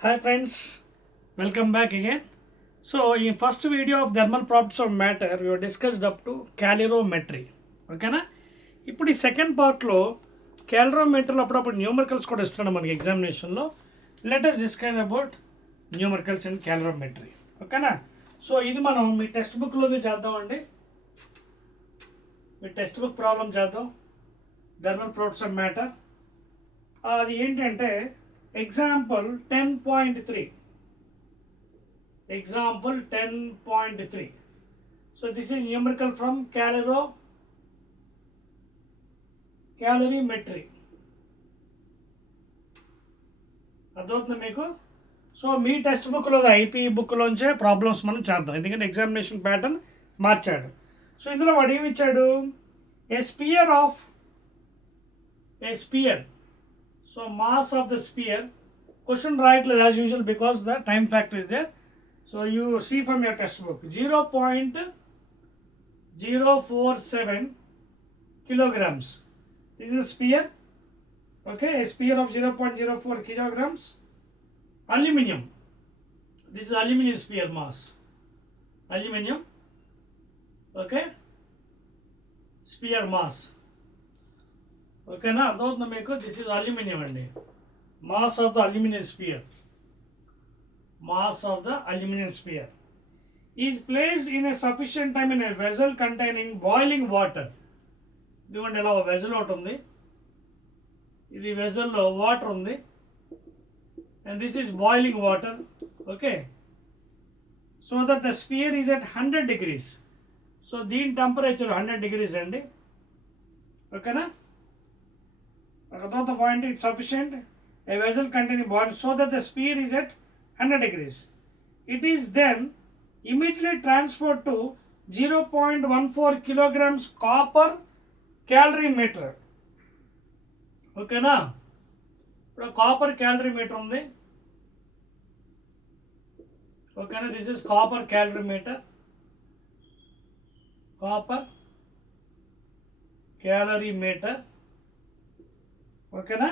Hi friends, welcome back again. So in first video of thermal properties of matter, we have discussed up to calorimetry. ఓకేనా ఇప్పుడు ఈ second పార్ట్లో క్యాలరోమీటర్లో అప్పుడప్పుడు numericals కూడా ఇస్తున్నాడు మనకి ఎగ్జామినేషన్లో. Let us discuss about numericals in calorimetry. ఓకేనా. సో ఇది మనం మీ టెక్స్ట్ బుక్లోనే చేద్దామండి. మీ టెక్స్ట్ బుక్ ప్రాబ్లం చేద్దాం. Thermal properties of matter. అది ఏంటంటే example 10.3. Example 10.3. So this is numerical from calorimetry. అర్థమవుతుంది మీకు. సో మీ టెక్స్ట్ బుక్లో ఐపీ బుక్లోంచే ప్రాబ్లమ్స్ మనం చేద్దాం, ఎందుకంటే ఎగ్జామినేషన్ ప్యాటర్న్ మార్చాడు. సో ఇందులో వాడు ఏమి ఇచ్చాడు, a sphere. So mass of the sphere. Question రాయట్లేదు as usual because the time factor is there. So you see from your textbook 0.047 kilograms. This is a sphere. Okay, a sphere of 0.04 kilograms. Aluminium. This is aluminum sphere mass. Aluminium. Okay. Sphere mass. Okay na? This is aluminium and mass of the aluminum sphere. Mass of the aluminum sphere is placed in a sufficient time in a vessel containing boiling water. ఇదిగోండి ఇలా vessel ఒకటి ఉంది, ఇది వెజల్లో water ఉంది, and this is boiling water. Okay, so that the spear is at 100 degrees. So దీని temperature 100 degrees అండి. ఓకేనా. తర్వాత point, it sufficient A vessel containing boiling so that the spear is at 100 degrees. It is then immediately transferred to 0.14 kilograms copper calorimeter. ఓకేనా. ఇప్పుడు copper calorimeter ఉంది. ఓకేనా, this is copper calorimeter. Copper calorimeter. ఓకేనా.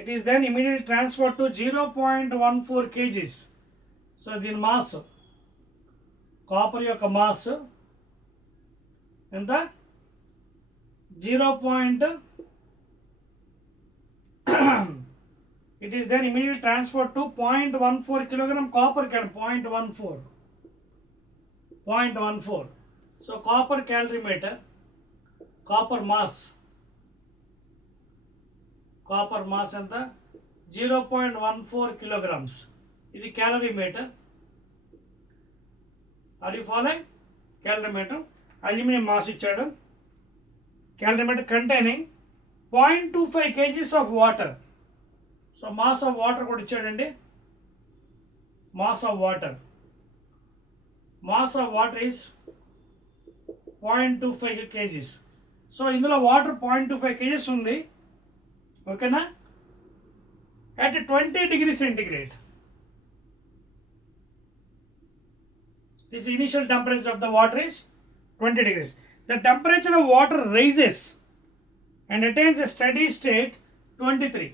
It is then immediately transferred to 0.14 kgs. So దీని mass, copper యొక్క mass ఎంత, 0. It is then immediately transferred to 0.14 kilogram copper 0.14. So copper calorimeter, copper mass ఎంత, 0.14 kilograms. ఇది calorimeter. Are you following? Calorimeter, aluminium mass ఇచ్చాడు. Calorimeter containing 0.25 kgs of water. So mass of water కూడా ఇచ్చాడండి. Mass of water is 0.25 kgs. So ఇందులో water 0.25 kgs ఉంది. ఓకేనా. at 20 degrees centigrade. This initial temperature of the water is 20 degrees. The temperature of water rises and attains a steady state 23.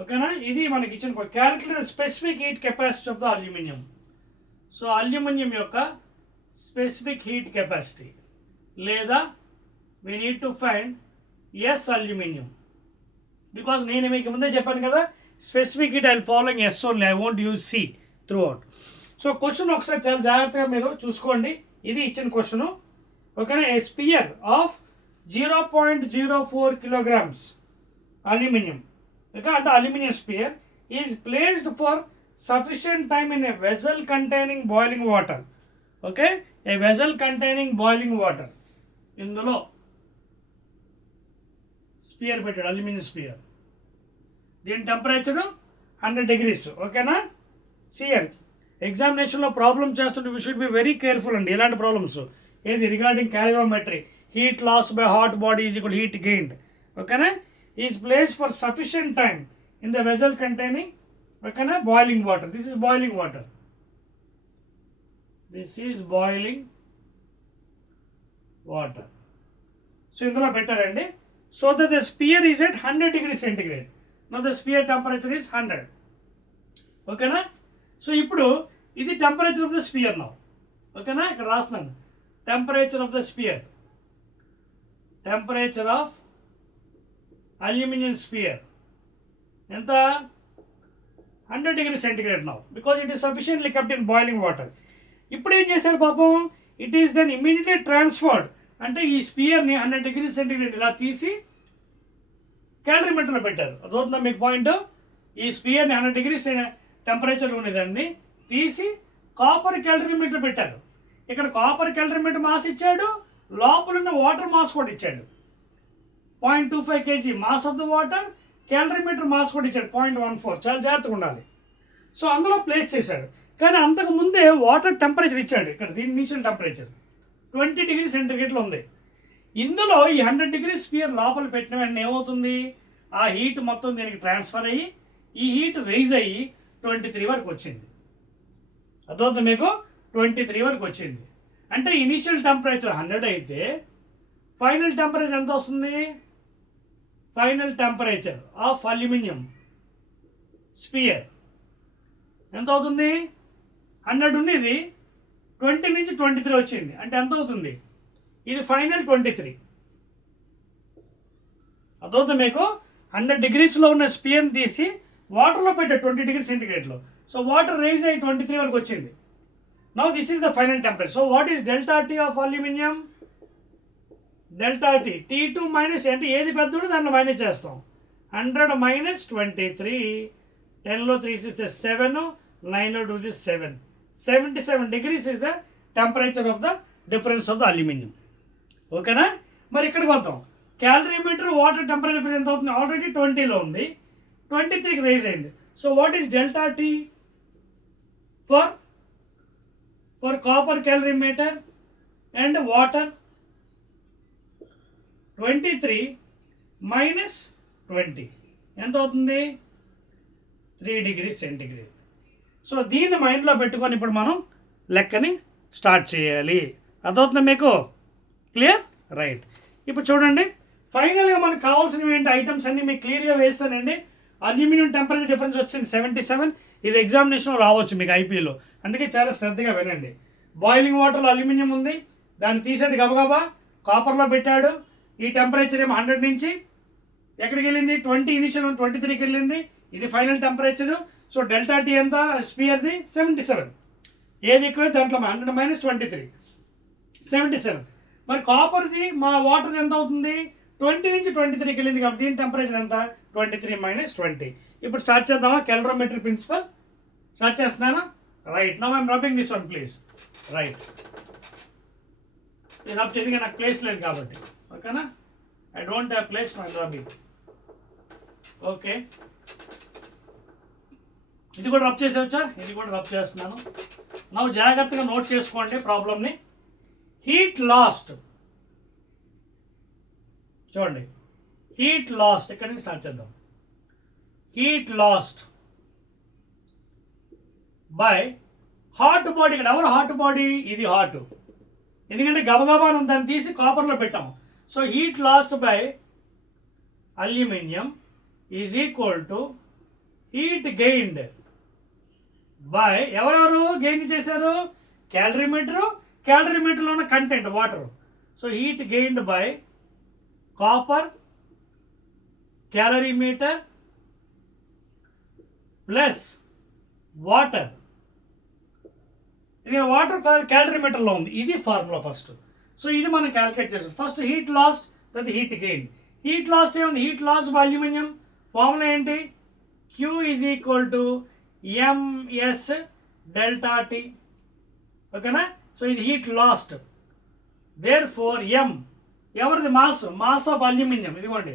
ఓకేనా. ఇది మనకి ఇచ్చిన calculate specific heat capacity of the aluminium. So aluminium యొక్క specific heat capacity, లేదా we need to find S aluminum, because నేను మీకు ముందే చెప్పాను కదా, specific heat I following S only, I won't use C throughout. So question ఒకసారి చాలా జాగ్రత్తగా మీరు చూసుకోండి. ఇది ఇచ్చిన క్వశ్చన్. ఓకేనా. A sphere of 0.04 kilograms aluminium, okay, అంటే aluminium sphere is placed for sufficient time in a vessel containing boiling water. Okay, a vessel containing boiling water. ఇందులో స్పియర్ పెట్టాడు, అల్యూమినియం స్పియర్. దీని టెంపరేచర్ 100 degrees. ఓకేనా. సియర్ ఎగ్జామినేషన్లో problem చేస్తుంటే we should be very careful అండి. ఇలాంటి ప్రాబ్లమ్స్ ఏది regarding calorimetry, heat loss by hot body is equal heat gained. ఓకేనా. Is place for sufficient time in the vessel containing, ఓకేనా, boiling water. This is boiling water. Water. So ఇందులో పెట్టారండి. So that the sphere is at 100 degrees centigrade. Now the sphere temperature is 100. ఓకేనా? So ఇప్పుడు ఇది temperature of the sphere now. ఓకేనా? ఇక్కడ రాస్తున్నాను temperature of the sphere, temperature of aluminium sphere ఎంత? 100 degrees centigrade now, because it is sufficiently kept in boiling water. ఇప్పుడు ఏం చేశారు పాపం, it is then immediately transferred, అంటే ఈ స్పియర్ని 100 degrees centigrade ఇలా తీసి క్యాలరీమీటర్లో పెట్టారు. అదవుతుందా మీకు పాయింట్? ఈ స్పియర్ని 100 degrees టెంపరేచర్లో ఉండేదాన్ని తీసి కాపర్ క్యాలరీమీటర్ పెట్టారు. ఇక్కడ కాపర్ క్యాలరీమీటర్ మాస్ ఇచ్చాడు, లోపల ఉన్న వాటర్ మాస్ కూడా ఇచ్చాడు. 0.25 kg mass of the water, calorimeter mass కూడా ఇచ్చాడు 0.14. చాలా జాగ్రత్తగా ఉండాలి. సో అందులో ప్లేస్ చేశాడు. కానీ అంతకు ముందే వాటర్ టెంపరేచర్ ఇచ్చాడు. ఇక్కడ దీని ఇనిషియల్ టెంపరేచర్ 20 degrees centigrade ఉంది. ఇందులో ఈ 100 degrees స్పియర్ లోపల పెట్టిన వెంటనే ఏమవుతుంది, ఆ హీట్ మొత్తం దీనికి ట్రాన్స్ఫర్ అయ్యి ఈ హీట్ రైజ్ అయ్యి 23 వరకు వచ్చింది. అర్థమవుతుంది మీకు? 23 వరకు వచ్చింది. అంటే ఇనిషియల్ టెంపరేచర్ 100 అయితే ఫైనల్ టెంపరేచర్ ఎంత వస్తుంది? Final temperature of aluminium sphere ఎంత అవుతుంది? 100 ఉండేది 20 నుంచి 23 వచ్చింది. అంటే ఎంత అవుతుంది? ఇది ఫైనల్ 23. అదవుతుంది మీకు? 100 degreesలో ఉన్న స్పియర్ని తీసి వాటర్లో పెట్టే 20 degrees centigradeలో. సో వాటర్ రైజ్ అయ్యి 23 వరకు వచ్చింది. Now this is the final temperature. So what is delta T of aluminium? Delta T T2 minus, అంటే ఏది పెద్దదో దాన్ని మైనస్ చేస్తాం. 100 మైనస్ 23, 10లో 3 ఇస్తే 7, 9లో 2 is 7. 77 degrees is the temperature of the difference of the aluminum. ఓకేనా? మరి ఇక్కడికి వద్దాం. క్యాలరీమీటర్ వాటర్ టెంపరేచర్ ఎంత అవుతుంది? ఆల్రెడీ 20లో ఉంది, 23కి రైజ్ అయింది. So what is delta T for copper calorimeter and water? 23 minus 20 ఎంత అవుతుంది? 3 degrees centigrade. సో దీన్ని మైండ్లో పెట్టుకొని ఇప్పుడు మనం లెక్కని స్టార్ట్ చేయాలి. అదవుతుంది మీకు? క్లియర్? రైట్. ఇప్పుడు చూడండి, ఫైనల్గా మనకు కావాల్సినవి ఏంటి ఐటమ్స్ అన్నీ మీకు క్లియర్గా వేస్తానండి. అల్యూమినియం టెంపరేచర్ డిఫరెన్స్ వచ్చింది 77. ఇది ఎగ్జామినేషన్లో రావచ్చు మీకు ఐపీలో, అందుకే చాలా శ్రద్ధగా వినండి. బాయిలింగ్ వాటర్లో అల్యూమినియం ఉంది, దాన్ని తీసాడు గబగబా, కాపర్లో పెట్టాడు. ఈ టెంపరేచర్ ఏమో 100 నుంచి ఎక్కడికి వెళ్ళింది? 20, ఇనిషియల్ 23కి వెళ్ళింది. ఇది final temperature. So delta T ఎంత స్పియర్ది? 77. ఏది ఎక్కువ? దాంట్లో 100 మైనస్ 23, 77. మరి కాపర్ది మా వాటర్ది ఎంత అవుతుంది? 20 నుంచి 23కి వెళ్ళింది కాబట్టి దీని టెంపరేచర్ ఎంత? 23 మైనస్ 20. ఇప్పుడు స్టార్ట్ చేద్దామా? క్యాలరీమెట్రీ ప్రిన్సిపల్ స్టార్ట్ చేస్తున్నానా? Right. Now I'm rubbing this one please. Right. ఇది రబ్ చేయడానికి నాకు ప్లేస్ లేదు కాబట్టి, ఓకేనా? I don't have place my rubbing. Okay, ఇది కూడా రబ్ చేసేవచ్చా? ఇది కూడా రబ్ చేస్తున్నాను. ನಾವು జాగ్రత్తగా నోట్ చేసుకోండి ప్రాబ్లమ్ని. హీట్ లాస్ట్, చూడండి, హీట్ లాస్ట్ ఇక్కడ నుంచి స్టార్ట్ చేద్దాం. Heat lost by hot body. ఇక్కడ ఎవరు హాట్ బాడీ? ఇది హాట్, ఎందుకంటే గబగబా దాన్ని తీసి కాపర్లో పెట్టాము. So heat lost by aluminium is equal to heat gained by, ఎవరెవరు గెయిన్ చేశారు? క్యాలరీమీటర్లో ఉన్న content water. So heat gained by copper calorimeter plus water. ఇది వాటర్ క్యాలరీమీటర్లో ఉంది, ఇది ఫార్ములా ఫస్ట్. సో ఇది మనం క్యాలిక్యులేట్ చేస్తాం. ఫస్ట్ హీట్ లాస్ట్, తర్వాత హీట్ గెయిన్. హీట్ లాస్ట్ ఏముంది? Heat loss by aluminium formula ఏంటి? Q is equal to MS delta T. ఓకేనా? సో ఇది heat lost. There four M ఎవరిది? Mass of aluminium. ఇదిగోండి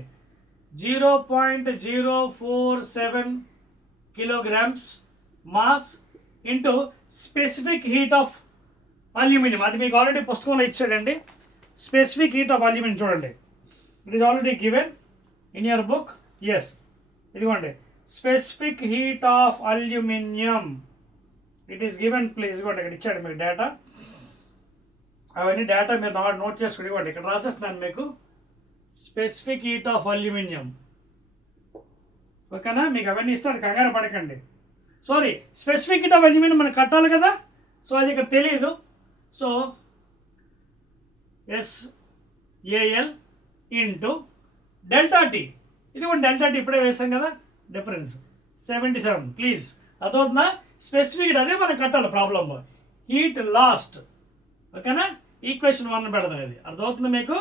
0.047 kilograms mass into specific heat of aluminium. అది మీకు already పుస్తకంలో ఇచ్చాడండి. స్పెసిఫిక్ హీట్ ఆఫ్ అల్యూమినియం చూడండి, it is already given in your book. Yes, ఇదిగోండి specific heat of aluminium it is given. Please ఇదిగోండి ఇక్కడ ఇచ్చాడు మీకు డేటా. అవన్నీ డేటా మీరు నోట్ చేసుకుని ఇవ్వండి. ఇక్కడ రాసేస్తున్నాను మీకు. స్పెసిఫిక్ హీట్ ఆఫ్ అల్యూమినియం ఓకేనా, మీకు అవన్నీ ఇస్తాడు, కంగారు పడకండి. Sorry, specific heat of aluminium మనకు కట్టాలి కదా, సో అది ఇక్కడ తెలియదు. So SAL into delta tea, ఇది కూడా డెల్టా టీ ఇప్పుడే వేసాం కదా, డిఫరెన్స్ 77. ప్లీజ్ అదవుతుందా, స్పెసిఫిక్ అదే మనం కట్టాలి ప్రాబ్లమ్, హీట్ లాస్ట్. ఓకేనా, ఈక్వేషన్ 1 పెడదాం, ఇది అర్థమవుతుంది మీకు.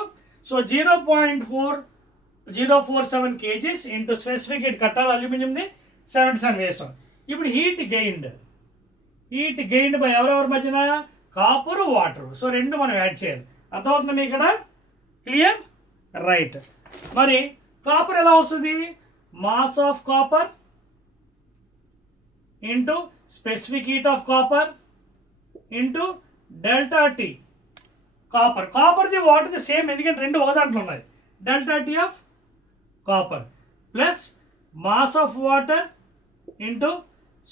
So 0.4047 kgs into specific heat కట్టాలి అల్యూమినియంది, 77 వేసాం. ఇప్పుడు హీట్ గెయిన్డ్ బై ఎవరెవరి మధ్యన, కాపర్ వాటర్. సో రెండు మనం యాడ్ చేయాలి, అర్థమవుతుంది మీకు ఇక్కడ, క్లియర్, రైట్. మరి కాపర్ ఎలా వస్తుంది, mass of copper into specific heat of copper into delta T. కాపర్ది వాటర్ది సేమ్, ఎందుకంటే రెండు ఒక దాంట్లో ఉన్నాయి. Delta T of copper plus mass of water into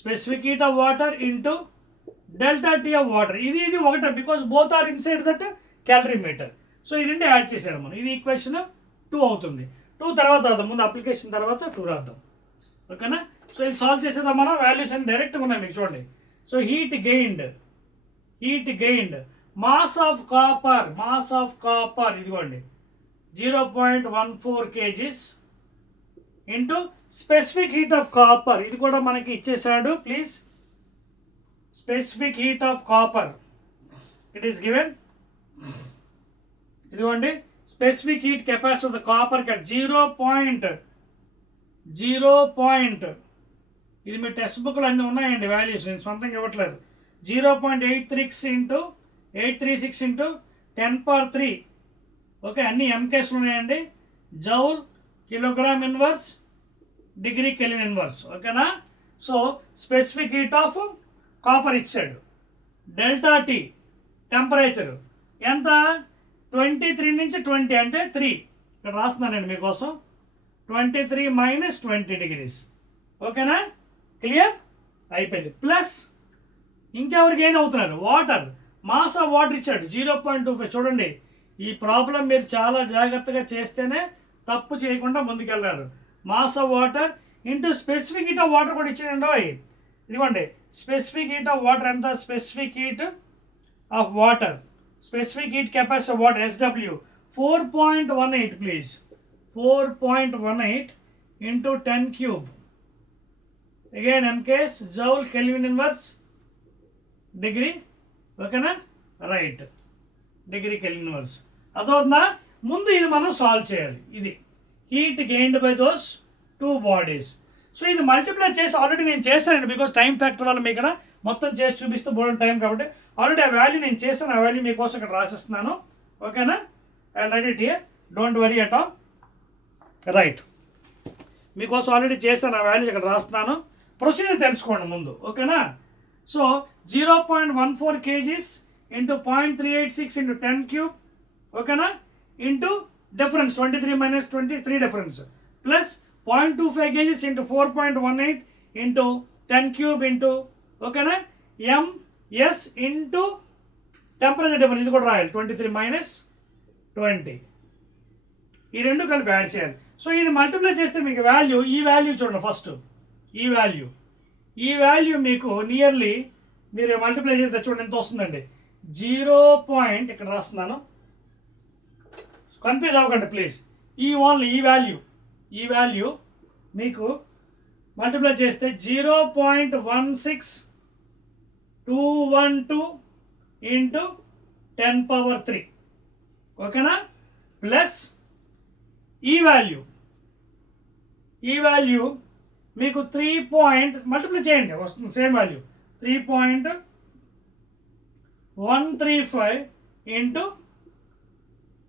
specific heat of water into delta T of water. ఇది ఒకటే, because both are inside that calorimeter. So ఈ రెండు యాడ్ చేశారు మనం, ఇది ఈక్వేషన్ 2 అవుతుంది. 2 తర్వాత రాద్దాం, ముందు అప్లికేషన్ తర్వాత 2 రాద్దాం. ఓకేనా, సో ఇది సాల్వ్ చేసేద్దాం మనం. వాల్యూస్ అన్ని డైరెక్ట్గా ఉన్నాయి మీకు చూడండి. So heat gained mass of copper ఇదిగోండి 0.14 kgs into specific heat of copper, ఇది కూడా మనకి ఇచ్చేసాడు please. Specific heat of copper it is given, ఇదిగోండి specific heat capacity of the copper 0. ఇది మీ టెక్స్ట్ బుక్లో అన్నీ ఉన్నాయండి వాల్యూస్, నేను సొంతంగా ఇవ్వట్లేదు. 0.836 ఇంటూ 10^3. ఓకే, అన్ని ఎంకేస్లు ఉన్నాయండి. Joule kilogram inverse degree kelvin inverse. ఓకేనా, so specific heat of copper ఇచ్చాడు. డెల్టా టీ టెంపరేచర్ ఎంత, 23 నుంచి 20 అంటే 3. ఇక్కడ రాస్తున్నానండి మీకోసం, 23 - 20 degrees. ఓకేనా, క్లియర్ అయిపోయింది. ప్లస్ ఇంకెవరికి ఏం అవుతున్నారు, వాటర్, మాస్ ఆఫ్ వాటర్ ఇచ్చాడు 0.25. చూడండి, ఈ ప్రాబ్లం మీరు చాలా జాగ్రత్తగా చేస్తేనే తప్పు చేయకుండా ముందుకెళ్ళారు. Mass of water into specific heat of water కూడా ఇచ్చాడండి. ఇదిగోండి స్పెసిఫిక్ హీట్ ఆఫ్ వాటర్ ఎంత, specific heat of water, specific heat capacity of water SW 4.18 please, 4.18 into 10³. Again MKs joule kelvin inverse degree. ఓకేనా, రైట్, డిగ్రీ కెల్విన్ ఇన్వర్స్. అదవుతుందా, ముందు ఇది మనం solve చేయాలి. ఇది heat gained by those 2 bodies. So ఇది multiply చేసి ఆల్రెడీ నేను చేస్తానండి, బికాస్ టైం ఫ్యాక్టర్ వల్ల మీ ఇక్కడ మొత్తం చేసి చూపిస్తే బోర్డు టైం కాబట్టి ఆల్రెడీ ఆ వాల్యూ నేను చేస్తాను, ఆ వాల్యూ మీకోసం ఇక్కడ రాసిస్తున్నాను. ఓకేనా, I right it here, don't worry at all. Right, మీకోసం ఆల్రెడీ చేశాను, ఆ వాల్యూ ఇక్కడ రాస్తున్నాను. ప్రొసీజర్ తెలుసుకోండి ముందు. ఓకేనా, సో 0.14 kgs ఇంటూ 0.386 ఇంటూ 10³. ఓకేనా, into difference 23 - 23 difference plus 0.25 kgs into 4.18 into 10³ into, ఓకేనా, MS ఇంటూ టెంపరేచర్ డిఫరెన్స్, ఇది కూడా రాయాలి 23 - 20. ఈ రెండు కలిపి యాడ్ చేయాలి. సో ఇది మల్టిప్లై చేస్తే మీకు వాల్యూ, ఈ వాల్యూ చూడండి ఫస్ట్, ఈ వాల్యూ మీకు నియర్లీ మీరు మల్టిప్లై చేస్తే చూడండి ఎంత వస్తుందండి, 0. ఇక్కడ రాస్తున్నాను, కన్ఫ్యూజ్ అవ్వకండి ప్లీజ్. ఈ వాల్యూ మీకు మల్టిప్లై చేస్తే 0.16212 ఇంటూ 10^3. ఓకేనా, ప్లస్ ఈ వాల్యూ మీకు 3. మల్టిప్లై చేయండి వస్తుంది సేమ్ వాల్యూ, 3.135 ఇంటూ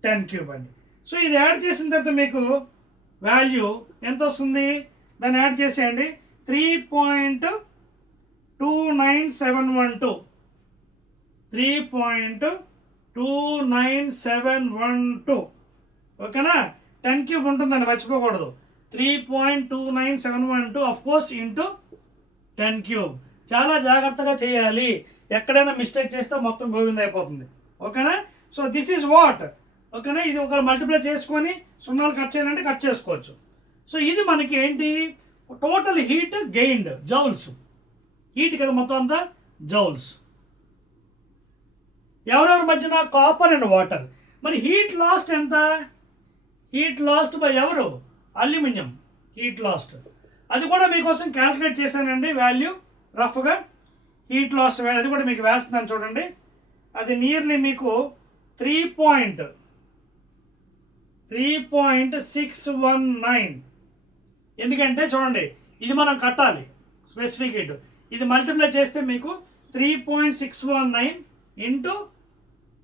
10³ అండి. సో ఇది యాడ్ చేసిన తర్వాత మీకు వాల్యూ ఎంత వస్తుంది, దాన్ని యాడ్ చేసేయండి, 3.29712. 3.29712. ఓకేనా, 10³ ఉంటుందండి, మర్చిపోకూడదు. 3.29712 ఆఫ్ కోర్స్ ఇంటూ 10³. చాలా జాగ్రత్తగా చేయాలి, ఎక్కడైనా మిస్టేక్ చేస్తే మొత్తం గోవింద అయిపోతుంది. ఓకేనా, సో దిస్ ఈజ్ వాట్. ఓకేనా, ఇది ఒక మల్టిప్లై చేసుకొని 0 కట్ చేయాలంటే కట్ చేసుకోవచ్చు. సో ఇది మనకి ఏంటి, total heat gained joules, heat కదా మొత్తం అంతా జౌల్స్. ఎవరెవరి మధ్యన? Copper and water. మరి హీట్ లాస్ట్ ఎంత? హీట్ లాస్ట్ బై ఎవరు? Aluminium heat last. అది కూడా మీకోసం క్యాల్కులేట్ చేశానండి వాల్యూ రఫ్గా. హీట్ లాస్ట్ వాల్యూ అది కూడా మీకు వేస్తున్నాను చూడండి. అది నియర్లీ మీకు 3.619. ఎందుకంటే చూడండి, ఇది మనం కట్టాలి స్పెసిఫిక్ హీట్. ఇది మల్టిప్లై చేస్తే మీకు 3.619 into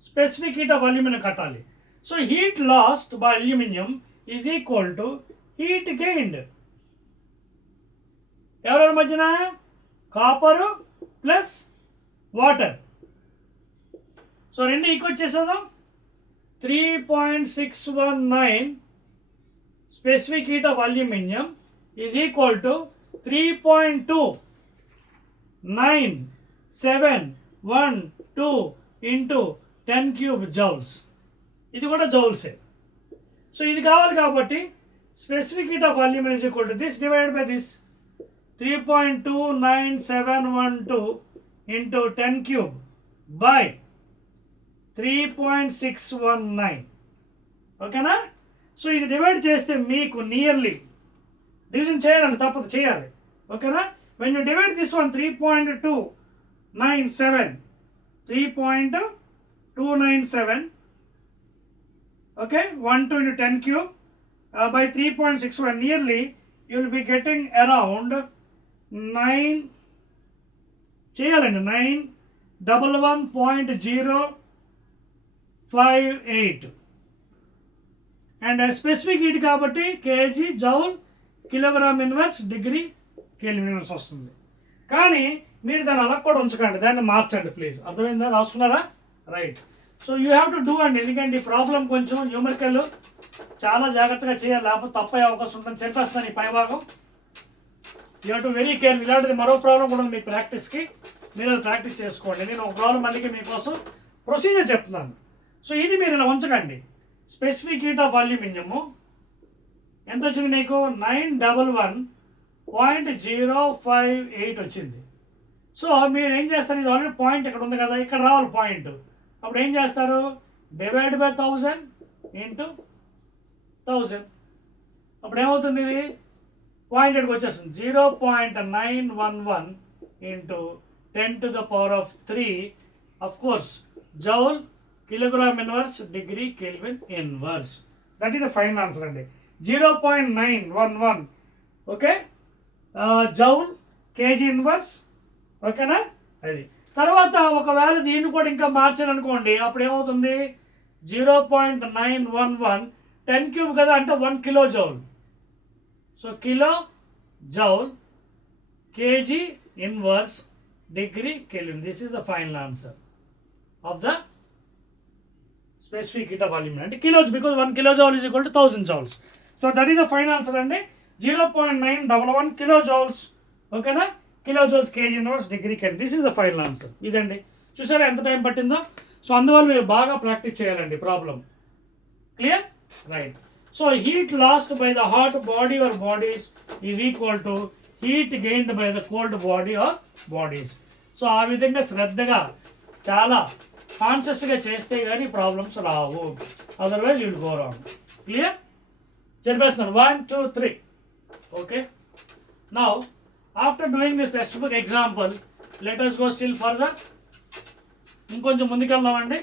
specific heat of aluminium కట్టాలి. So heat lost by aluminium is equal to heat gained. ఎవరెవరి మధ్యన? Copper plus water. సో రెండు ఈక్వల్ చేసేద్దాం. 3.619 specific heat of aluminium is equal to 3.291712 into 10 cube joules. ఇది కూడా జౌల్సే. సో ఇది కావాలి కాబట్టి specific heat of aluminium is equal to this divided by this 3.29712 into 10 cube by 3.619. ఓకేనా? సో ఇది డివైడ్ చేస్తే మీకు నియర్లీ డివిజన్ చేయాలండి, తప్పదు చేయాలి. ఓకేనా? When you divide this one 3.297 okay 12 into 10 cube by 3.61, nearly you will be getting around 9 చేయాలండి 911.058 and specific heat కాబట్టి KG joule kilogram inverse degree kelvin inverse వస్తుంది. కానీ మీరు దాన్ని అలా కూడా ఉంచకండి, దాన్ని మార్చండి ప్లీజ్. అర్థమైందా? రాసుకున్నారా? Right. So you have to do అండి, ఎందుకంటే ఈ ప్రాబ్లం కొంచెం న్యూమరికల్ చాలా జాగ్రత్తగా చేయాలి, లేకపోతే తప్పయ్యే అవకాశం ఉంటుంది. చెప్పేస్తాను ఈ పై భాగం. You have to very careful. ఇలాంటిది మరో ప్రాబ్లం కూడా మీ ప్రాక్టీస్కి, మీరు అది ప్రాక్టీస్ చేసుకోండి. నేను ఒక ప్రాబ్లం మళ్ళీ మీకోసం ప్రొసీజర్ చెప్తున్నాను. సో ఇది మీరు ఇలా ఉంచకండి. స్పెసిఫిక్ హీట్ ఆఫ్ అల్యూమినియము ఎంత వచ్చింది మీకు? 911.058 వచ్చింది. సో మీరు ఏం చేస్తారు? ఇది ఆల్రెడీ పాయింట్ ఇక్కడ ఉంది కదా, ఇక్కడ రావాలి పాయింట్. అప్పుడు ఏం చేస్తారు? Divide by 1000 into 1000. అప్పుడు ఏమవుతుంది? ఇది పాయింట్ ఇక్కడికి వచ్చేస్తుంది. 0.911 into 10⁻³ of course joule kilogram inverse degree kelvin inverse. That is the final answer అండి. 0.911 ఓకే జౌల్ కేజీ ఇన్వర్స్. ఓకేనా? అది తర్వాత ఒకవేళ దీన్ని కూడా ఇంకా మార్చాలనుకోండి, అప్పుడు ఏమవుతుంది? 0.911 10 క్యూబ్ కదా, అంటే 1 kilo joule. So kilo joule kg inverse degree kelvin. This is the final answer of the specific heat of aluminium. అంటే kilos, because 1 kilo joule is equal to 1000 joules. So that is the final answer అండి. 0.911 kilo joules. ఓకేనా? Kilo joules kg inverse degree kelvin. This is the final answer. ఇదండి. చూసారా ఎంత time పట్టిందో? So అందువల్ల మీరు బాగా ప్రాక్టీస్ చేయాలండి problem. Clear? Right. So heat lost by the hot body or bodies is equal to heat gained by the cold body or bodies. సో ఆ విధంగా శ్రద్ధగా చాలా కాన్షియస్గా చేస్తే కానీ ప్రాబ్లమ్స్ రావు, otherwise you will go wrong. Clear? చెప్పేస్తున్నాను. 1 2 3. Okay. Now after doing this text book example, let us go still further. ఇంకొంచెం ముందుకెళ్దామండి.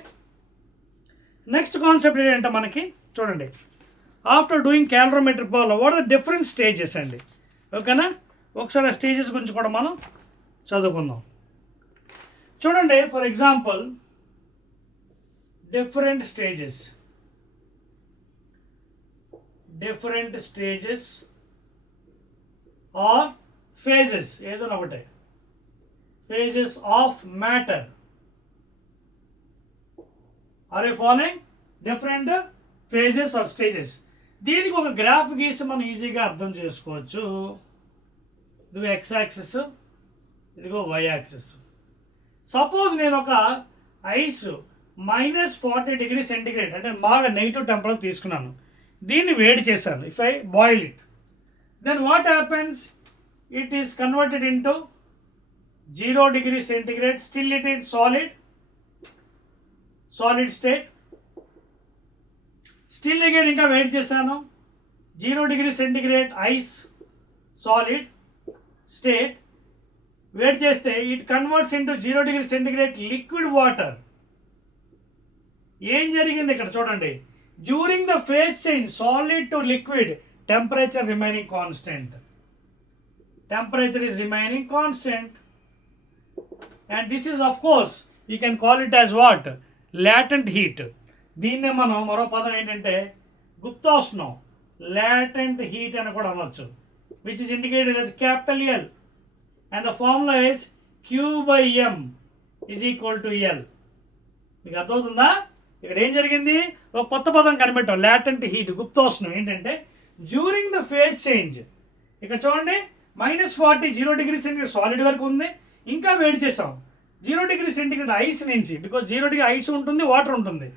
నెక్స్ట్ కాన్సెప్ట్ ఏంటంటే మనకి చూడండి, after doing క్యాలరీమెట్రిక్ problem what are the different stages అండి. ఓకేనా? ఒకసారి ఆ స్టేజెస్ గురించి కూడా మనం చదువుకుందాం. చూడండి, for example different stages or phases, ఏదైనా ఒకటే, phases of matter. Are you following? Different phases or stages. దీనికి ఒక గ్రాఫ్ గీసి మనం ఈజీగా అర్థం చేసుకోవచ్చు. ఇదిగో ఎక్స్ యాక్సిస్, ఇదిగో వై యాక్సిస్. సపోజ్ నేను ఒక ఐస్ -40 డిగ్రీ సెంటిగ్రేడ్ అంటే బాగా నెగిటివ్ టెంపరేచర్ తీసుకున్నాను, దీన్ని వేడి చేశాను. If I boil it, then what happens? it is converted into 0 degree centigrade, still it is solid state. Still again ఇంకా వెయిట్ చేశాను, 0 degree centigrade ice solid state heat చేస్తే it converts into 0 degree centigrade liquid water. ఏం జరిగింది ఇక్కడ చూడండి, during the phase change solid to liquid temperature remaining constant. Temperature is remaining constant, and this is of course you can call it as what, latent heat. దీన్నే మనం మరో పదం ఏంటంటే గుప్తోష్ణం, latent heat అని కూడా అనొచ్చు, which is indicated as capital L, and the formula is Q/M is equal to L. మీకు అర్థమవుతుందా? ఇక్కడ ఏం జరిగింది, ఒక కొత్త పదం కనిపెట్టాం, latent heat, గుప్తోష్ణం. ఏంటంటే డ్యూరింగ్ ద ఫేజ్ చేంజ్, ఇక్కడ చూడండి -40 0 degree centigrade సాలిడ్ వరకు ఉంది, ఇంకా వేడి చేసాం 0 degree centigrade ఐస్ నుంచి, బికాజ్ 0 degree ఐస్ ఉంటుంది, వాటర్ ఉంటుంది.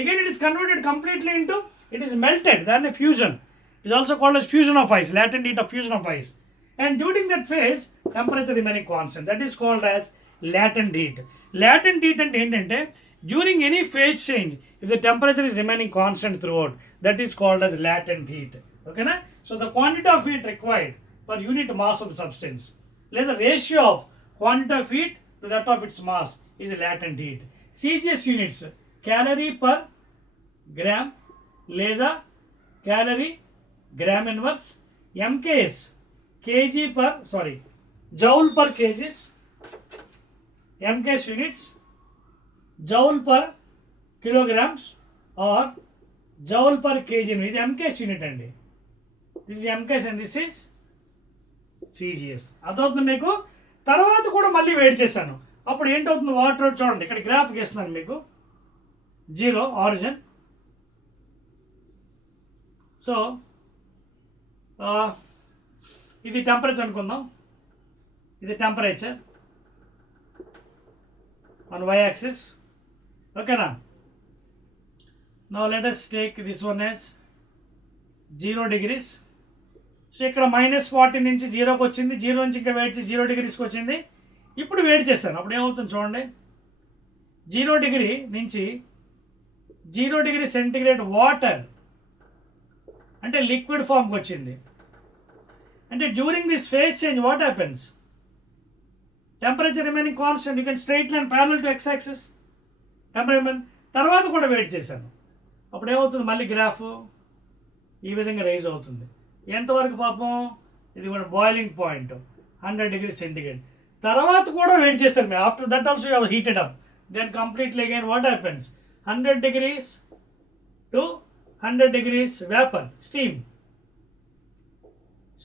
Again it is converted completely into, it is melted, దాన్ని fusion, it is also called as fusion of ice, latent heat of fusion of ice, and during that phase temperature remaining constant, that is called as latent heat. Latent heat అంటే ఏంటంటే during any phase change if the temperature is remaining constant throughout, that is called as latent heat. Okay na? So the quantity of heat required per unit mass of the substance, లేదా ratio of quantity of heat to that of its mass is latent heat. CGS units calorie per gram లేదా calorie gram inverse, MKS joule per kgs, MKS units joule per kilograms or joule per kg. ఇది MKS unit అండి, this is MKS and this is CGS. అదవుతుంది మీకు. తర్వాత కూడా మళ్ళీ wait చేశాను, అప్పుడు ఏంటవుతుంది, water చూడండి, ఇక్కడ గ్రాఫ్ గీస్తున్నాను మీకు, 0 ఆరిజిన్. సో ఇది టెంపరేచర్ అనుకుందాం, ఇది టెంపరేచర్ ఆన్ y axis. ఓకేనా? Now let us take this one as 0 degrees. So ఇక్కడ -40 నుంచి 0కి వచ్చింది, 0 నుంచి ఇంకా వెయిట్ చేసి 0 degreesకి వచ్చింది. ఇప్పుడు వెయిట్ చేశాను, అప్పుడు ఏమవుతుంది చూడండి, 0 degree నుంచి 0 degree centigrade వాటర్ అంటే లిక్విడ్ ఫామ్కి వచ్చింది. అంటే during this phase change what happens, temperature remaining constant, you can straight line parallel to x axis temperature. తర్వాత కూడా వెయిట్ చేశాను, అప్పుడు ఏమవుతుంది, మళ్ళీ గ్రాఫ్ ఈ విధంగా రైజ్ అవుతుంది. ఎంతవరకు పాపం, ఇది కూడా బాయిలింగ్ పాయింట్ 100 degree centigrade. తర్వాత కూడా వెయిట్ చేశారు మీరు, after that also you have heated up, then completely again what happens, 100 degrees to 100 degrees vapour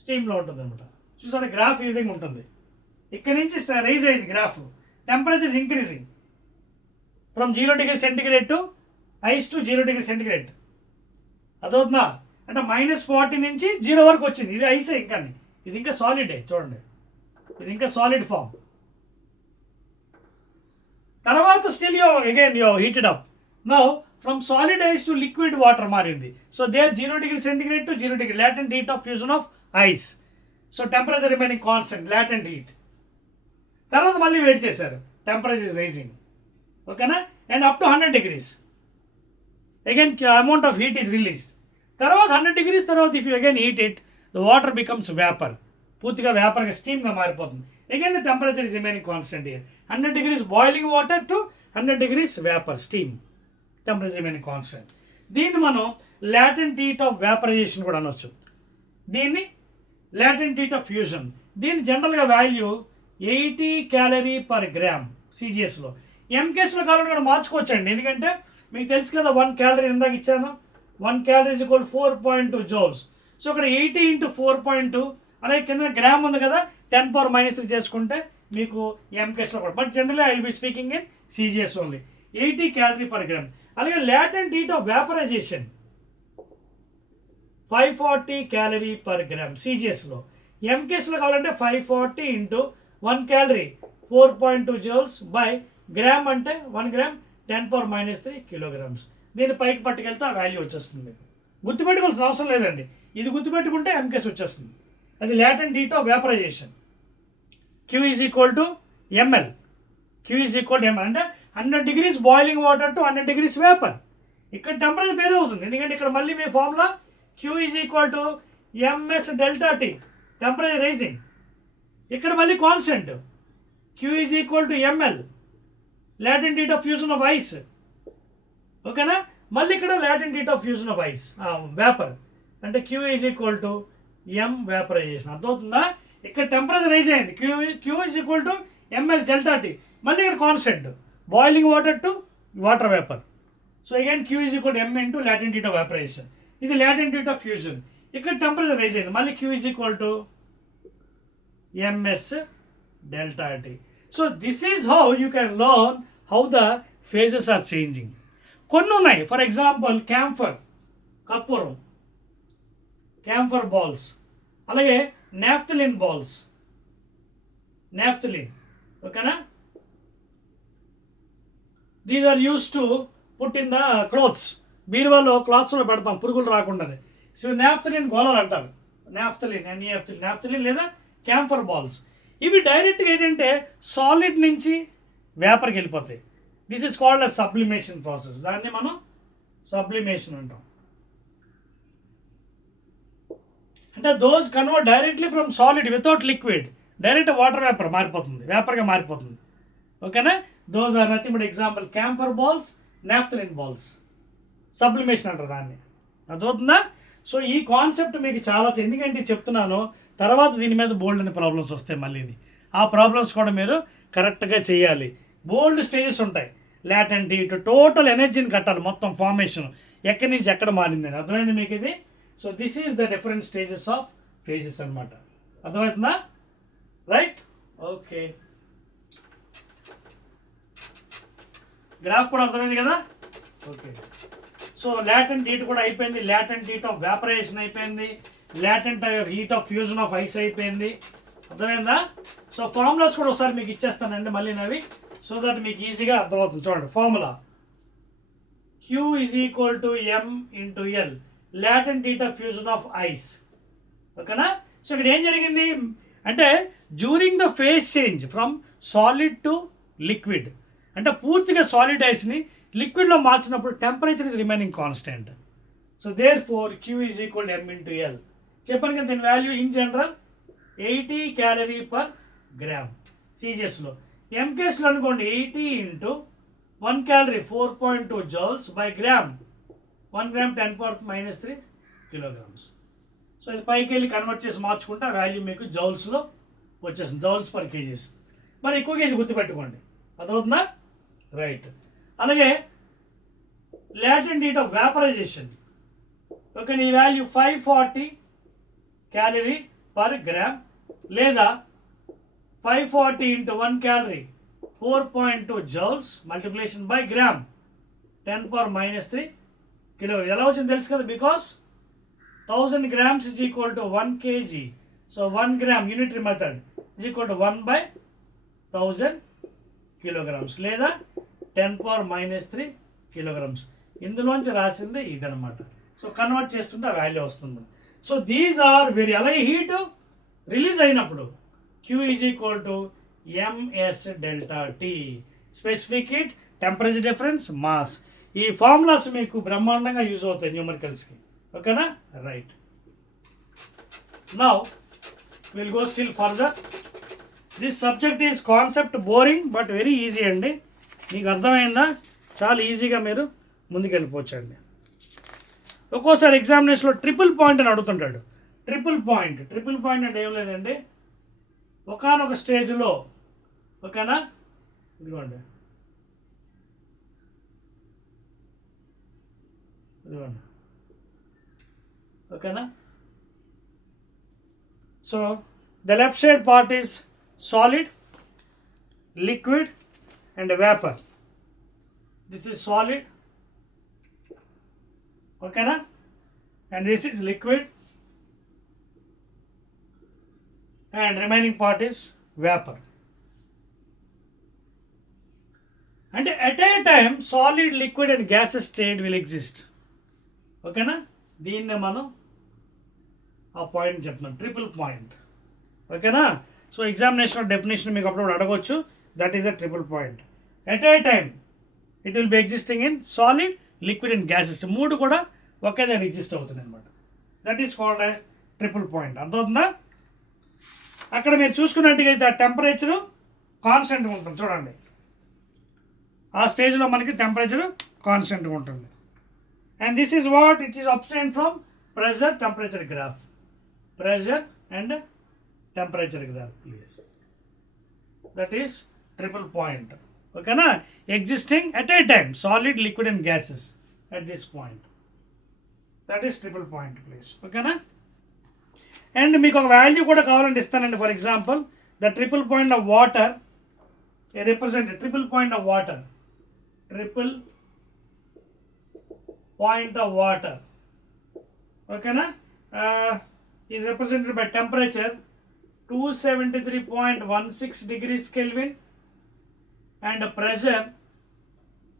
స్టీమ్లో ఉంటుంది అనమాట. చూసారా గ్రాఫ్ ఈ విధంగా ఉంటుంది, ఇక్కడ నుంచి రైజ్ అయింది graph, temperature is increasing from 0 degree centigrade to ice to 0 degree centigrade. అదవుతుందా? అంటే -40 నుంచి 0 వరకు వచ్చింది, ఇది ఐసే, ఇంకా ఇది ఇంకా సాలిడే, చూడండి ఇది ఇంకా సాలిడ్ ఫామ్. తర్వాత still you again you heated up, now from solid ice to liquid water మారింది. సో దేర్ 0 degree centigrade టు 0 degree latent heat of fusion of ice. So temperature remaining constant, latent heat. తర్వాత మళ్ళీ heat చేశారు, temperature is rising. ఓకేనా? And up to 100 degrees again amount of heat is released. తర్వాత 100 degrees తర్వాత if you again heat it, the water becomes vapour, పూర్తిగా వేపర్గా స్టీమ్గా మారిపోతుంది. Again the temperature is remaining constant here, 100 degrees boiling water to 100 degrees vapour steam, temperature remaining constant. దీన్ని మనం latent heat of vaporisation కూడా అనొచ్చు, దీన్ని latent heat of fusion. దీని జనరల్గా value 80 calorie per gram CGSలో. MKSలో కావాలంటే కూడా మార్చుకోవచ్చండి, ఎందుకంటే మీకు తెలుసు కదా 1 calorie ఇందాక ఇచ్చాను, 1 calorie is equal to 4.2 joules. So ఇక్కడ 80 into 4.2, అలాగే కింద గ్రామ్ ఉంది కదా, 10⁻³ చేసుకుంటే మీకు MKSలో కూడా. But generally I will be speaking in CGS only, 80 calorie per gram. అలాగే latent heat of vaporisation 540 calorie per gram CGSలో. MKSలో కావాలంటే 540 into 1 calorie 4.2 joules by gram అంటే 1 gram 10⁻³ kilograms. దీన్ని పైకి పట్టుకెళ్తే ఆ వాల్యూ వచ్చేస్తుంది. మీకు గుర్తుపెట్టుకోవాల్సిన అవసరం లేదండి, ఇది గుర్తుపెట్టుకుంటే MKS వచ్చేస్తుంది. అది latent heat of vaporization. Q is equal to ml. Q is equal to ml అంటే 100 degrees boiling water to 100 degrees vapour. ఇక్కడ టెంపరేచర్ వేరే అవుతుంది, ఎందుకంటే ఇక్కడ మళ్ళీ మీ formula Q is equal to ms delta T, temperature rising. ఇక్కడ మళ్ళీ constant Q is equal to ml, latent heat of fusion of ice. ఓకేనా, మళ్ళీ ఇక్కడ latent heat of fusion of ice vapour అంటే Q is equal to m vaporisation. అర్థమవుతుందా? ఇక్కడ temperature rise అయింది, Q is equal to ms delta T, మళ్ళీ ఇక్కడ constant boiling water to water vapour. So again Q is equal to m into latent heat of vaporization. ఇది latent heat of fusion. ఇక్కడ temperature rise అయింది, మళ్ళీ Q is equal to ms delta T. So this is how you can learn how the phases are changing. కొన్ని ఉన్నాయి, for example camphor, కర్పూరం, camphor balls, అలాగే naphthalene balls, naphthalene. ఓకేనా, these are use to put in the clothes. బీరువాలో క్లాత్స్లో పెడతాం పురుగులు రాకుండానే. సో నాఫ్థలిన్ గోళాలు అంటారు, నాఫ్థలిన్, NaFthalene, నాఫ్థలిన్ లేదా క్యాంఫర్ బాల్స్. ఇవి డైరెక్ట్గా ఏంటంటే సాలిడ్ నుంచి వేపర్కి వెళ్ళిపోతాయి. This is called a sublimation process. దాన్ని మనం సబ్లిమేషన్ అంటాం. అంటే those convert directly from solid without liquid, direct water vapour మారిపోతుంది, వేపర్గా మారిపోతుంది. ఓకేనా, those are nothing but example camphor balls, naphthalene balls. Sublimation అంటారు దాన్ని. అర్థమవుతుందా? సో ఈ కాన్సెప్ట్ మీకు చాలా, ఎందుకంటే చెప్తున్నాను, తర్వాత దీని మీద బోల్డ్ అనే ప్రాబ్లమ్స్ వస్తాయి మళ్ళీని. ఆ ప్రాబ్లమ్స్ కూడా మీరు కరెక్ట్గా చేయాలి. బోల్డ్ స్టేజెస్ ఉంటాయి, లాటెంట్ హీట్, టోటల్ ఎనర్జీని కట్టాలి, మొత్తం ఫార్మేషన్ ఎక్కడి నుంచి ఎక్కడ మారిందని. అర్థమైంది మీకు ఇది? So this is the different stages of phases అనమాట. అర్థమవుతుందా? Right, okay. గ్రాఫ్ కూడా అర్థమైంది కదా? ఓకే. సో లాటెంట్ హీట్ కూడా అయిపోయింది, లాటెంట్ హీట్ ఆఫ్ వేపరైజేషన్ అయిపోయింది, latent heat of fusion of ice అయిపోయింది. అర్థమైందా? సో ఫార్ములాస్ కూడా ఒకసారి మీకు ఇచ్చేస్తానండి మళ్ళీ నవి, సో దట్ మీకు ఈజీగా అర్థమవుతుంది. చూడండి formula, Q is equal to m into L, latent heat of fusion of ice. ఓకేనా? సో ఇక్కడ ఏం జరిగింది అంటే during the phase change from solid to liquid, అంటే పూర్తిగా సాలిడ్ ఐస్ని లిక్విడ్లో మార్చినప్పుడు temperature is remaining constant. So therefore Q is equal to m into L. చెప్పాను కదా దీని value in general 80 calorie per gram సీజియస్లో. ఎంకేస్లో అనుకోండి 80 into 1 calorie 4.2 joules by gram, 1 gram 10⁻³ kilograms. So ఇది పైకి వెళ్ళి కన్వర్ట్ చేసి మార్చుకుంటే ఆ వాల్యూ మీకు జౌల్స్లో వచ్చేస్తుంది, జౌల్స్ పర్ కేజీస్. మరి ఎక్కువగా ఇది గుర్తుపెట్టుకోండి. అదవుతుందా? రైట్. అలాగే latent heat of vaporisation, okay, ఈ వాల్యూ 540 calorie per gram లేదా 540 into 1 calorie 4.2 joules multiplication by gram 10⁻³ kilo. ఎలా వచ్చింది తెలుసు కదా? Because 1000 grams is equal to 1 kg. So 1 gram unitary method is equal to 1/1000 kilograms లేదా 10⁻³ kilograms. ఇందులోంచి రాసింది ఇదనమాట. సో కన్వర్ట్ చేస్తుంటే ఆ వాల్యూ వస్తుంది. సో దీస్ ఆర్ వెరీ, అలాగే హీట్ రిలీజ్ అయినప్పుడు Q is equal to ms delta T, specific heat, temperature difference, mass. ఈ ఫార్ములాస్ మీకు బ్రహ్మాండంగా యూజ్ అవుతాయి న్యూమరికల్స్కి. ఓకేనా? Right. Now will go still further. This subject is concept boring but very easy అండి. మీకు అర్థమైందా? చాలా ఈజీగా మీరు ముందుకెళ్ళిపోవచ్చండి. ఒక్కోసారి ఎగ్జామినేషన్లో ట్రిపుల్ పాయింట్ అని అడుగుతుంటాడు. ట్రిపుల్ పాయింట్ అంటే ఏం లేదండి, ఒకానొక స్టేజ్లో, ఓకేనా, ఇదిగోండి ఓకేనా. So the left side part is solid, liquid and vapour. This is solid, ఓకేనా, and this is liquid and remaining part is vapor. And at a time solid, liquid and gaseous state will exist. Okay na? దీన్ని మనం ఆ point చెప్తున్నాను, triple point. ఓకేనా? So examination definition మీకు అప్పుడు అడగవచ్చు. That is the triple point. At a time it will B existing in solid, liquid and gas system. మూడు కూడా ఒకే దగ్గర ఎగ్జిస్ట్ అవుతుంది అనమాట. That is called a triple point. అర్థమవుతుందా? అక్కడ మీరు చూసుకున్నట్టుగా అయితే ఆ టెంపరేచరు కాన్స్టెంట్గా ఉంటుంది చూడండి. ఆ స్టేజ్లో మనకి టెంపరేచర్ కాన్స్టెంట్గా ఉంటుంది. And this is what it is obtain from pressure temperature graph. Pressure and temperature graph please. That is triple point. ఓకేనా? Existing at a time solid, liquid and gases at this point. That is triple point please. ఓకేనా? And మీకు ఒక value కూడా కావాలంటే ఇస్తానండి. For example the triple point of water represent triple point of water, triple point of water ఓకేనా is represented by temperature 273.16 degrees Kelvin and pressure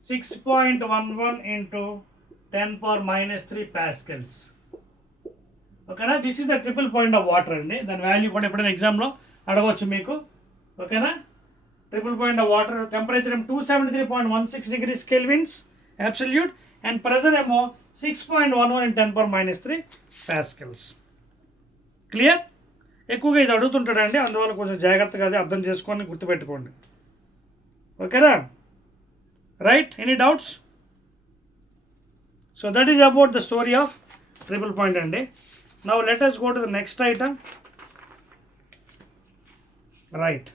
6.11 into 10⁻³ pascals. ఓకేనా? This is the triple point of water అండి. దాని value కూడా ఎప్పుడైనా ఎగ్జామ్లో అడగవచ్చు మీకు. ఓకేనా? Triple point of water temperature ఏమో 273.16 degrees Kelvins absolute, and pressure ఏమో 6.11 into 10⁻³ pascals. క్లియర్? ఎక్కువగా ఇది అడుగుతుంటాడండి, అందువల్ల కొంచెం జాగ్రత్తగా అది అర్థం చేసుకొని గుర్తుపెట్టుకోండి. ఓకేనా? Right? Any doubts? So that is about the story of triple point అండి. Now let us go to the next item. Right.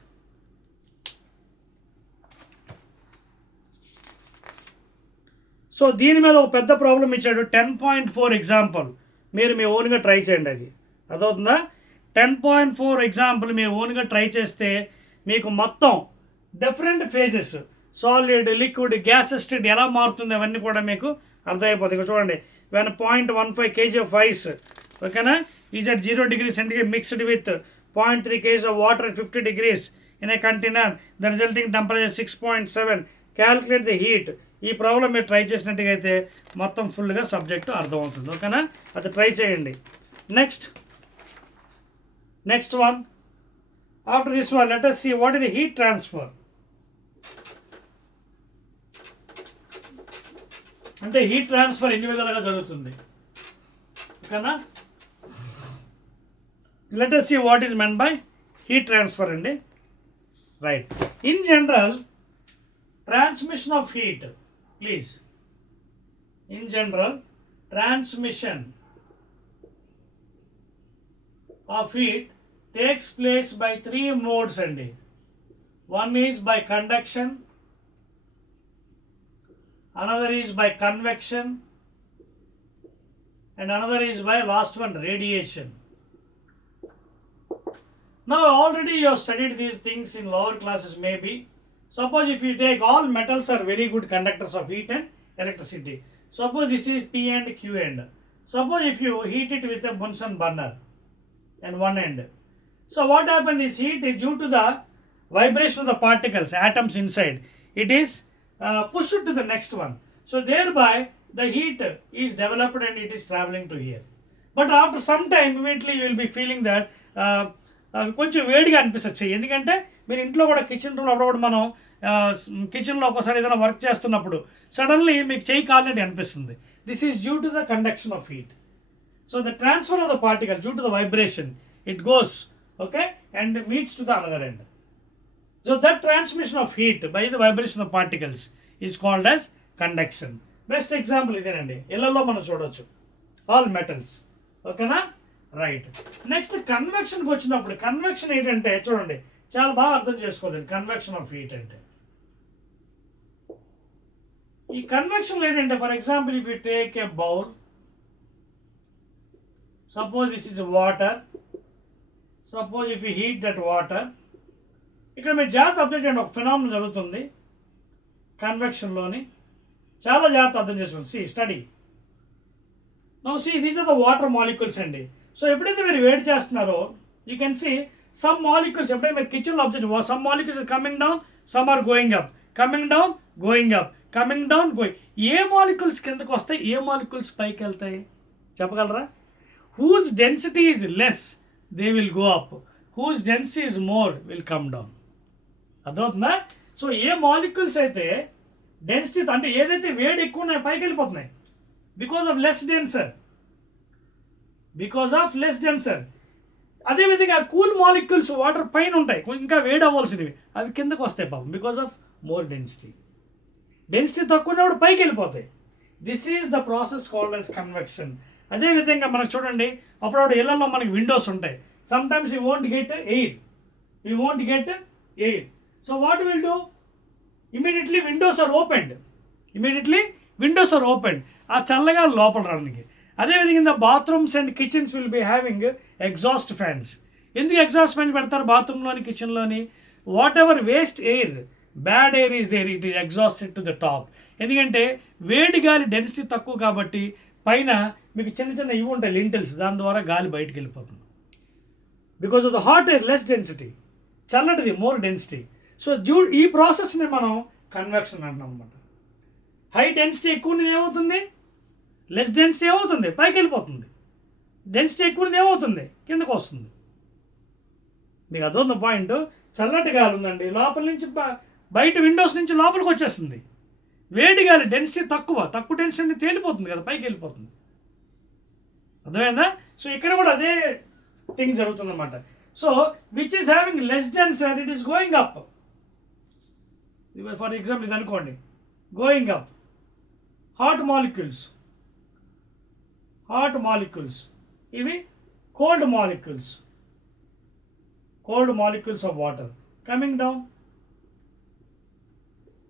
So దీని మీద ఒక పెద్ద ప్రాబ్లం ఇచ్చాడు. 10.4 ఎగ్జాంపుల్ మీరు మీ ఓన్గా ట్రై చేయండి. అది అదవుతుందా? 10.4 ఎగ్జాంపుల్ మీరు ఓన్గా ట్రై చేస్తే మీకు మొత్తం different phases solid, liquid, gas state ఎలా మారుతుంది అవన్నీ కూడా మీకు అర్థమైపోతుంది. ఇక్కడ చూడండి, when 0.15 kg of ice ఓకేనా is at 0 degrees centigrade mixed with 0.3 kg of water at 50 degrees in a container, the resulting temperature 6.7. Calculate the heat. ఈ ప్రాబ్లం మీరు ట్రై చేసినట్టుగా అయితే మొత్తం ఫుల్గా సబ్జెక్టు అర్థమవుతుంది. ఓకేనా? అది ట్రై చేయండి. Next one. After this one let us see what is the heat transfer. అంటే హీట్ ట్రాన్స్ఫర్ ఎన్ని విధాలుగా జరుగుతుంది. ఓకేనా? Let us see what is meant by heat transfer అండి. Right. In general transmission of heat, please. In general, transmission of heat takes place by 3 modes అండి. One is by conduction, another is by convection, and another is by last one radiation. Now already you have studied these things in lower classes maybe. Suppose if you take all metals are very good conductors of heat and electricity. Suppose this is P and Q end. Suppose if you heat it with a Bunsen burner and one end. So what happens, this heat is due to the vibration of the particles, atoms inside. It is pushed to the next one. So thereby the heat is developed and it is traveling to here. But after some time immediately you will be feeling that కొంచెం వేడిగా అనిపిస్తుంది. ఎందుకంటే మీరు ఇంట్లో కూడా kitchen రూమ్లో అప్పుడు మనం కిచెన్లో ఒకసారి ఏదైనా వర్క్ చేస్తున్నప్పుడు సడన్లీ మీకు చేయి కాలినట్టు అనిపిస్తుంది. This is due to the conduction of heat. So the transfer of the particle due to the vibration it goes okay and meets to the another end. So that transmission of heat by the vibration of particles is called as conduction. Best example ఇదేనండి, ఇళ్లలో మనం చూడవచ్చు all metals. ఓకేనా? Right. Next కన్వెక్షన్కి వచ్చినప్పుడు, convection ఏంటంటే చూడండి చాలా బాగా అర్థం చేసుకోలేదు. కన్వెక్షన్ ఆఫ్ హీట్ అంటే ఈ కన్వెక్షన్ ఏంటంటే for example if you take a bowl, suppose this is water, suppose if you heat that water. ఇక్కడ మీరు జాగ్రత్త అబ్జర్వ్ చేయండి, ఒక ఫినామినన్ జరుగుతుంది కన్వెక్షన్లోని. చాలా జాగ్రత్త అర్థం చేసుకోండి. Study now these are the water molecules అండి. సో ఎప్పుడైతే మీరు వేడి చేస్తున్నారో you can see some molecules, ఎప్పుడైతే మీరు కిచెన్లో observe, some molecules are coming down, some are going up, coming down, going up, coming down, going. ఏ మాలిక్యూల్స్ కిందకు వస్తాయి, ఏ మాలిక్యూల్స్ పైకి వెళ్తాయి చెప్పగలరా? whose density is less they will go up, whose density is more will come down. అర్థమవుతుందా? So ఏ molecules అయితే density అంటే ఏదైతే వేడి ఎక్కువ ఉన్నాయో పైకి వెళ్ళిపోతున్నాయి బికాస్ ఆఫ్ లెస్ డెన్సర్. అదేవిధంగా కూల్ మాలిక్యూల్స్ వాటర్ పైన ఉంటాయి, ఇంకా వేడి అవ్వాల్సినవి, అవి కిందకు వస్తాయి పాపం బికాస్ ఆఫ్ మోర్ డెన్సిటీ తక్కువ ఉన్నప్పుడు పైకి వెళ్ళిపోతాయి. This is the process called as convection. అదేవిధంగా మనకు చూడండి, అప్పుడప్పుడు ఇళ్లలో మనకి విండోస్ ఉంటాయి. Some times you won't get air. So what will do? Immediately windows are opened. ఆ చల్లగా లోపల రావడానికి. అదేవిధంగా bathrooms and kitchens will be having exhaust fans. ఎందుకు ఎగ్జాస్ట్ ఫ్యాన్స్ పెడతారు బాత్రూంలోని, కిచెన్లోని? Whatever waste air, bad air is there, it is exhausted to the top. ఎందుకంటే వేడి గాలి డెన్సిటీ తక్కువ కాబట్టి పైన మీకు చిన్న చిన్న ఇవి ఉంటాయి లింటల్స్, దాని ద్వారా గాలి బయటికి వెళ్ళిపోతుంది. Because of the hot air less density, చల్లటిది మోర్ డెన్సిటీ. సో ఈ ప్రాసెస్ని మనం కన్వెక్షన్ అంటున్నాం అనమాట. హై డెన్సిటీ ఎక్కువ ఉన్నది ఏమవుతుంది? లెస్ డెన్సిటీ ఏమవుతుంది? పైకి వెళ్ళిపోతుంది. డెన్సిటీ ఎక్కువ ఉన్నది ఏమవుతుంది? కిందకు వస్తుంది. మీకు అదొక పాయింట్. చల్లటి గాలి ఉందండి, లోపల నుంచి బయట విండోస్ నుంచి లోపలికి వచ్చేస్తుంది. వేడి గాలి డెన్సిటీ తక్కువ డెన్సిటీ తేలిపోతుంది కదా, పైకి వెళ్ళిపోతుంది. అర్థమైందా? సో ఇక్కడ కూడా అదే థింగ్ జరుగుతుంది అనమాట. So which is having less denser, it is going up. For example ఇది అనుకోండి, గోయింగ్ అప్. హాట్ మాలిక్యూల్స్ ఇవి cold molecules of water coming down.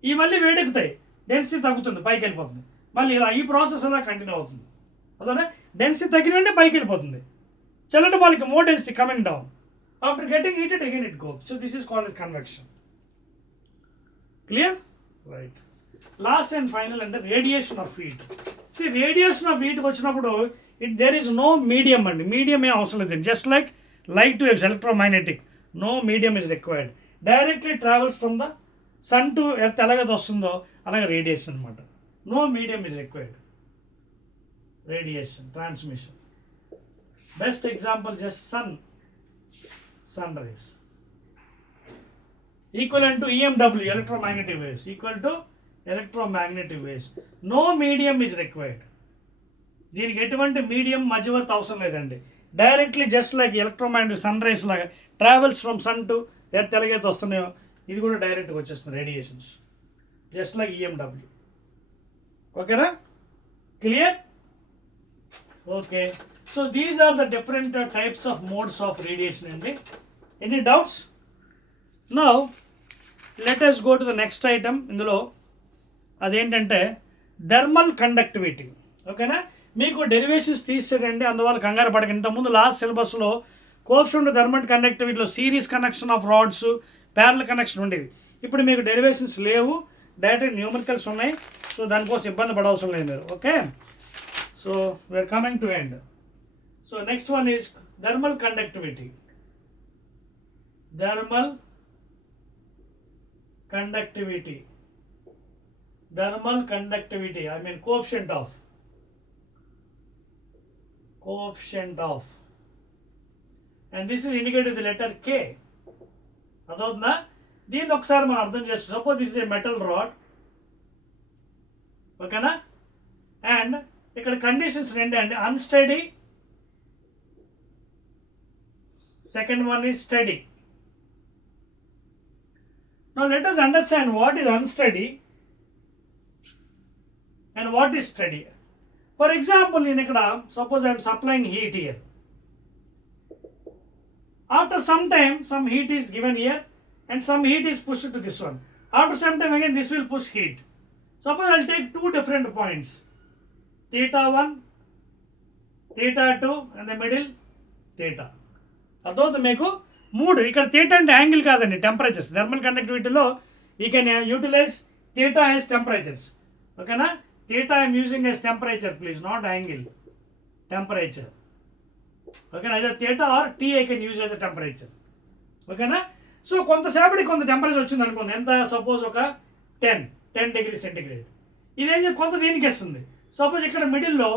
ఇవి మళ్ళీ వేడెక్కుతాయి, డెన్సిటీ తగ్గుతుంది, పైకి వెళ్ళిపోతుంది. మళ్ళీ ఇలా ఈ ప్రాసెస్ అలా కంటిన్యూ అవుతుంది. అదే డెన్సిటీ తగ్గిన వెంటనే పైకి వెళ్ళిపోతుంది. చల్లటి molecule more density coming down. After getting heated again it goes. So this is called as convection. Clear? Right. Last and final అంటే radiation of heat. Radiation of హీట్కి వచ్చినప్పుడు దేర్ ఈస్ నో మీడియం అండి. Medium ఏం అవసరం లేదు. Just like light waves, electromagnetic, no medium is required. Directly travels from the sun to earth ఎలాగైతే వస్తుందో అలాగే రేడియేషన్ అనమాట. No medium is required. Radiation transmission. Best example just sun rays equivalent to EMW, electromagnetic waves, equal to electromagnetic waves. No medium is required. దీనికి ఎటువంటి medium మధ్యవర్తి అవసరం లేదండి. Directly just like electromagnetic sun rays లాగా travels from sun to earth ఎలాగైతే వస్తున్నాయో ఇది కూడా డైరెక్ట్గా వచ్చేస్తుంది రేడియేషన్స్, జస్ట్ లైక్ EMW. ఓకేనా? Clear? Okay. So these are the different types of modes of radiation అండి. Any doubts? Now let us go to the next item. ఇందులో అదేంటంటే థర్మల్ కండక్టివిటీ. ఓకేనా? మీకు డెరివేషన్స్ తీసేయండి, అందువల్ల కంగారు పడకండి. ఇంతకుముందు లాస్ట్ సిలబస్లో కోఎఫిషియంట్ థర్మల్ కండక్టివిటీలో series connection of rods, parallel connection ఉండేవి. ఇప్పుడు మీకు డెరివేషన్స్ లేవు, డైరెక్ట్ న్యూమరికల్స్ ఉన్నాయి. సో దానికోసం ఇబ్బంది పడవసరం లేదు మీరు. Okay? So we're coming to end. So next one is thermal conductivity. Thermal conductivity, I mean coefficient of, and this is indicated with the letter K. అదవుతుందా? దీన్ని ఒకసారి మనం అర్థం చేస్తాం. Suppose this is a metal rod. ఓకేనా? And ఇక్కడ conditions రెండే అండి. Unsteady, second one is study. Now let us understand what is unsteady and what is steady. For example, in ikkada suppose I am supplying heat here. After some time some heat is given here and some heat is pushed to this one. After some time again this will push heat. Suppose I will take two different points, theta 1, theta 2 and the middle theta. అర్థమవుతుంది మీకు? మూడు. ఇక్కడ theta అంటే angle కాదండి, temperatures. Thermal కండక్టివిటీలో you can utilise theta as temperatures. ఓకేనా? Theta I'm using as temperature please, not angle, temperature. ఓకేనా? అయితే theta or T I can use as a temperature. ఓకేనా? సో కొంతసేపటికి కొంత టెంపరేచర్ వచ్చింది అనుకోండి. ఎంత? సపోజ్ ఒక 10 డిగ్రీ సెంటిగ్రేడ్. ఇదేం కొంత దీనికి ఇస్తుంది. సపోజ్ ఇక్కడ మిడిల్లో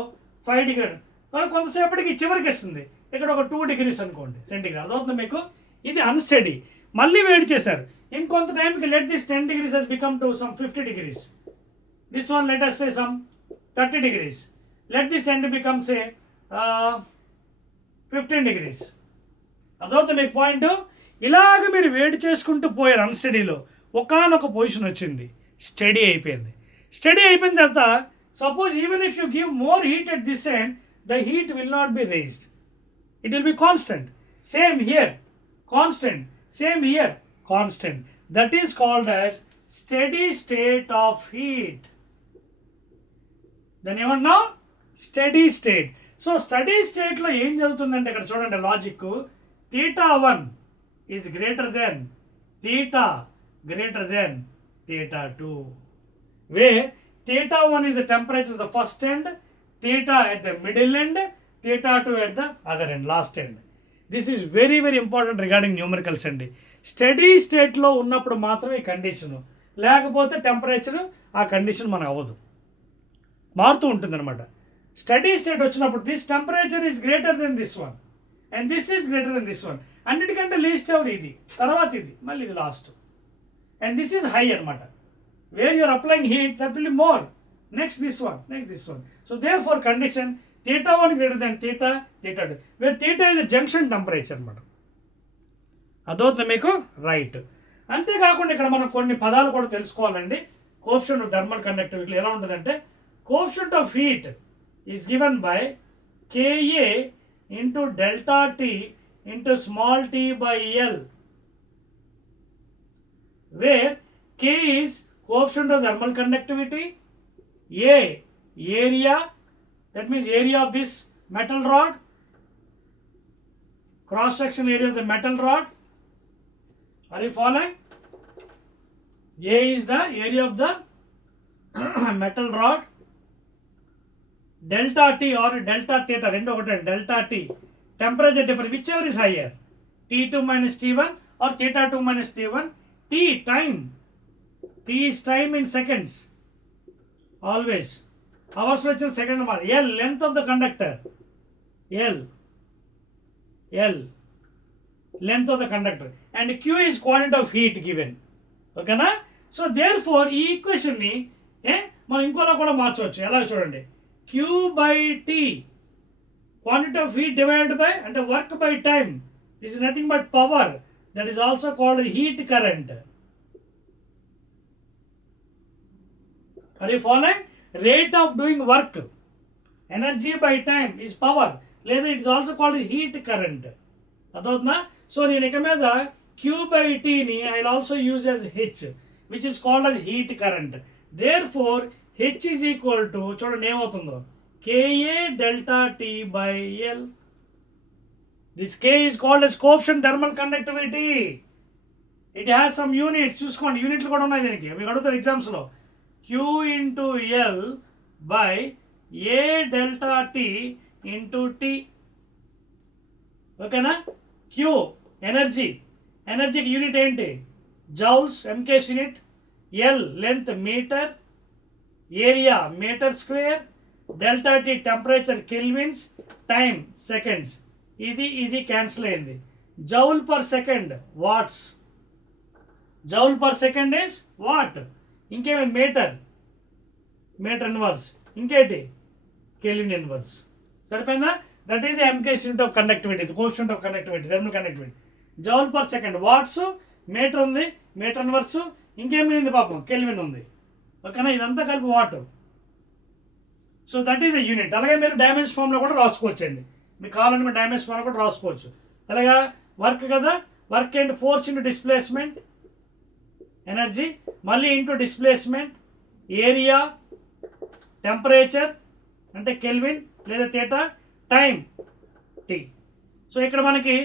5 డిగ్రీ మరి కొంతసేపటికి చివరికి ఇస్తుంది, ఇక్కడ ఒక 2 degrees అనుకోండి సెంటిగ్రేడ్, అదవుతుంది మీకు. ఇది అన్స్టడీ. మళ్ళీ వేడి చేశారు, ఇంకొంత టైంకి let this 10 degrees has become to some 50 degrees. This one let us say some 30 degrees. Let this end become say 15 degrees. అదవుతుంది మీకు పాయింట్. ఇలాగ మీరు వేడి చేసుకుంటూ పోయారు అన్స్టడీలో, ఒకానొక పొజిషన్ వచ్చింది, స్టడీ అయిపోయింది. స్టడీ అయిపోయిన తర్వాత suppose even if you give more heat at this end, the heat will not be raised. It will be constant. Same here, constant. Same here, constant. That is called as steady state of heat. Then even now, steady state. So steady state lo em jarugutundante ikkada chudandi logic. θ1 is greater than theta greater than θ2, where θ1 is the temperature of the first end, theta at the middle end, θ2 at the other end, last end. This is very very important regarding numericals అండి. Study స్టేట్లో ఉన్నప్పుడు మాత్రమే ఈ condition, లేకపోతే temperature ఆ condition మనకు అవ్వదు, మారుతూ ఉంటుంది అనమాట. స్టడీ స్టేట్ వచ్చినప్పుడు this temperature is greater than this one and this is greater than this one. అన్నిటికంటే లీస్ట్ ఎవరు ఇది, తర్వాత ఇది, మళ్ళీ ఇది last, and this is high అనమాట. Where you're applying heat that will be more, next this one, next this one. So therefore condition θ1 greater than θ2, where theta is the junction temperature అనమాట. అదవుతుంది మీకు right. అంతేకాకుండా ఇక్కడ మనం కొన్ని పదాలు కూడా తెలుసుకోవాలండి. Coefficient of thermal conductivity ఎలా ఉంటుందంటే, coefficient of heat is given by KA into delta T into small t by L, where K is coefficient of thermal conductivity, A area, that means area of this metal rod, cross section area of the metal rod. Are you following? A is the area of the metal rod. Delta T or delta theta, rendu okate, delta T temperature difference, whichever is higher, T2 minus T1 or θ2 minus T1. T time, T is time in seconds, always. Hours వచ్చిన second మాట. L length of the conductor, L length of the conductor, and Q is quantity of heat given. ఓకేనా? So there four ఈ ఈక్వేషన్ని మనం ఇంకోలా కూడా మార్చవచ్చు. ఎలా చూడండి, Q by T, quantity of heat divided by అంటే work by time. This is nothing but power, that is also called heat current. Are you following? Rate of doing work, energy by time is power, లేదా it is also called heat current. అదవుతుందా? So నేను ఇక మీద Q by Tని I will also use as H, which is called as heat current. Therefore H is equal to, చూడండి ఏమవుతుందో, KA delta T by L. This K is called as coefficient thermal conductivity. It has some units, చూసుకోండి, యూనిట్లు కూడా ఉన్నాయి దీనికి, మీకు అడుగుతారు ఎగ్జామ్స్లో. Q into L by A delta T into T. ఓకేనా? Q ఎనర్జీకి యూనిట్ ఏంటి, joules, MKS unit. L length metre, area metre square, delta T temperature kelvins, time seconds. ఇది క్యాన్సిల్ అయింది. Joule per second watts, joule per second is watt. ఇంకేమి metre inverse, ఇంకేంటి kelvin inverse. సరిపోయిందా? That is the MKS unit of conductivity, coefficient of conductivity, thermal conductivity. Joule per second watts, metre ఉంది, metre inverse, ఇంకేమి ఉంది పాపం, kelvin ఉంది. ఓకేనా? ఇదంతా కలిపి watt. So that is the unit. అలాగే మీరు డైమెన్స్ ఫామ్లో కూడా రాసుకోవచ్చండి, మీకు కావాలంటే మీరు డైమెన్స్ ఫామ్లో కూడా రాసుకోవచ్చు. అలాగా వర్క్ కదా, work and force into displacement, energy, మళ్ళీ ఇంటూ డిస్ప్లేస్మెంట్, ఏరియా, టెంపరేచర్ అంటే కెల్విన్ లేదా థీటా, టైం టీ. సో ఇక్కడ మనకి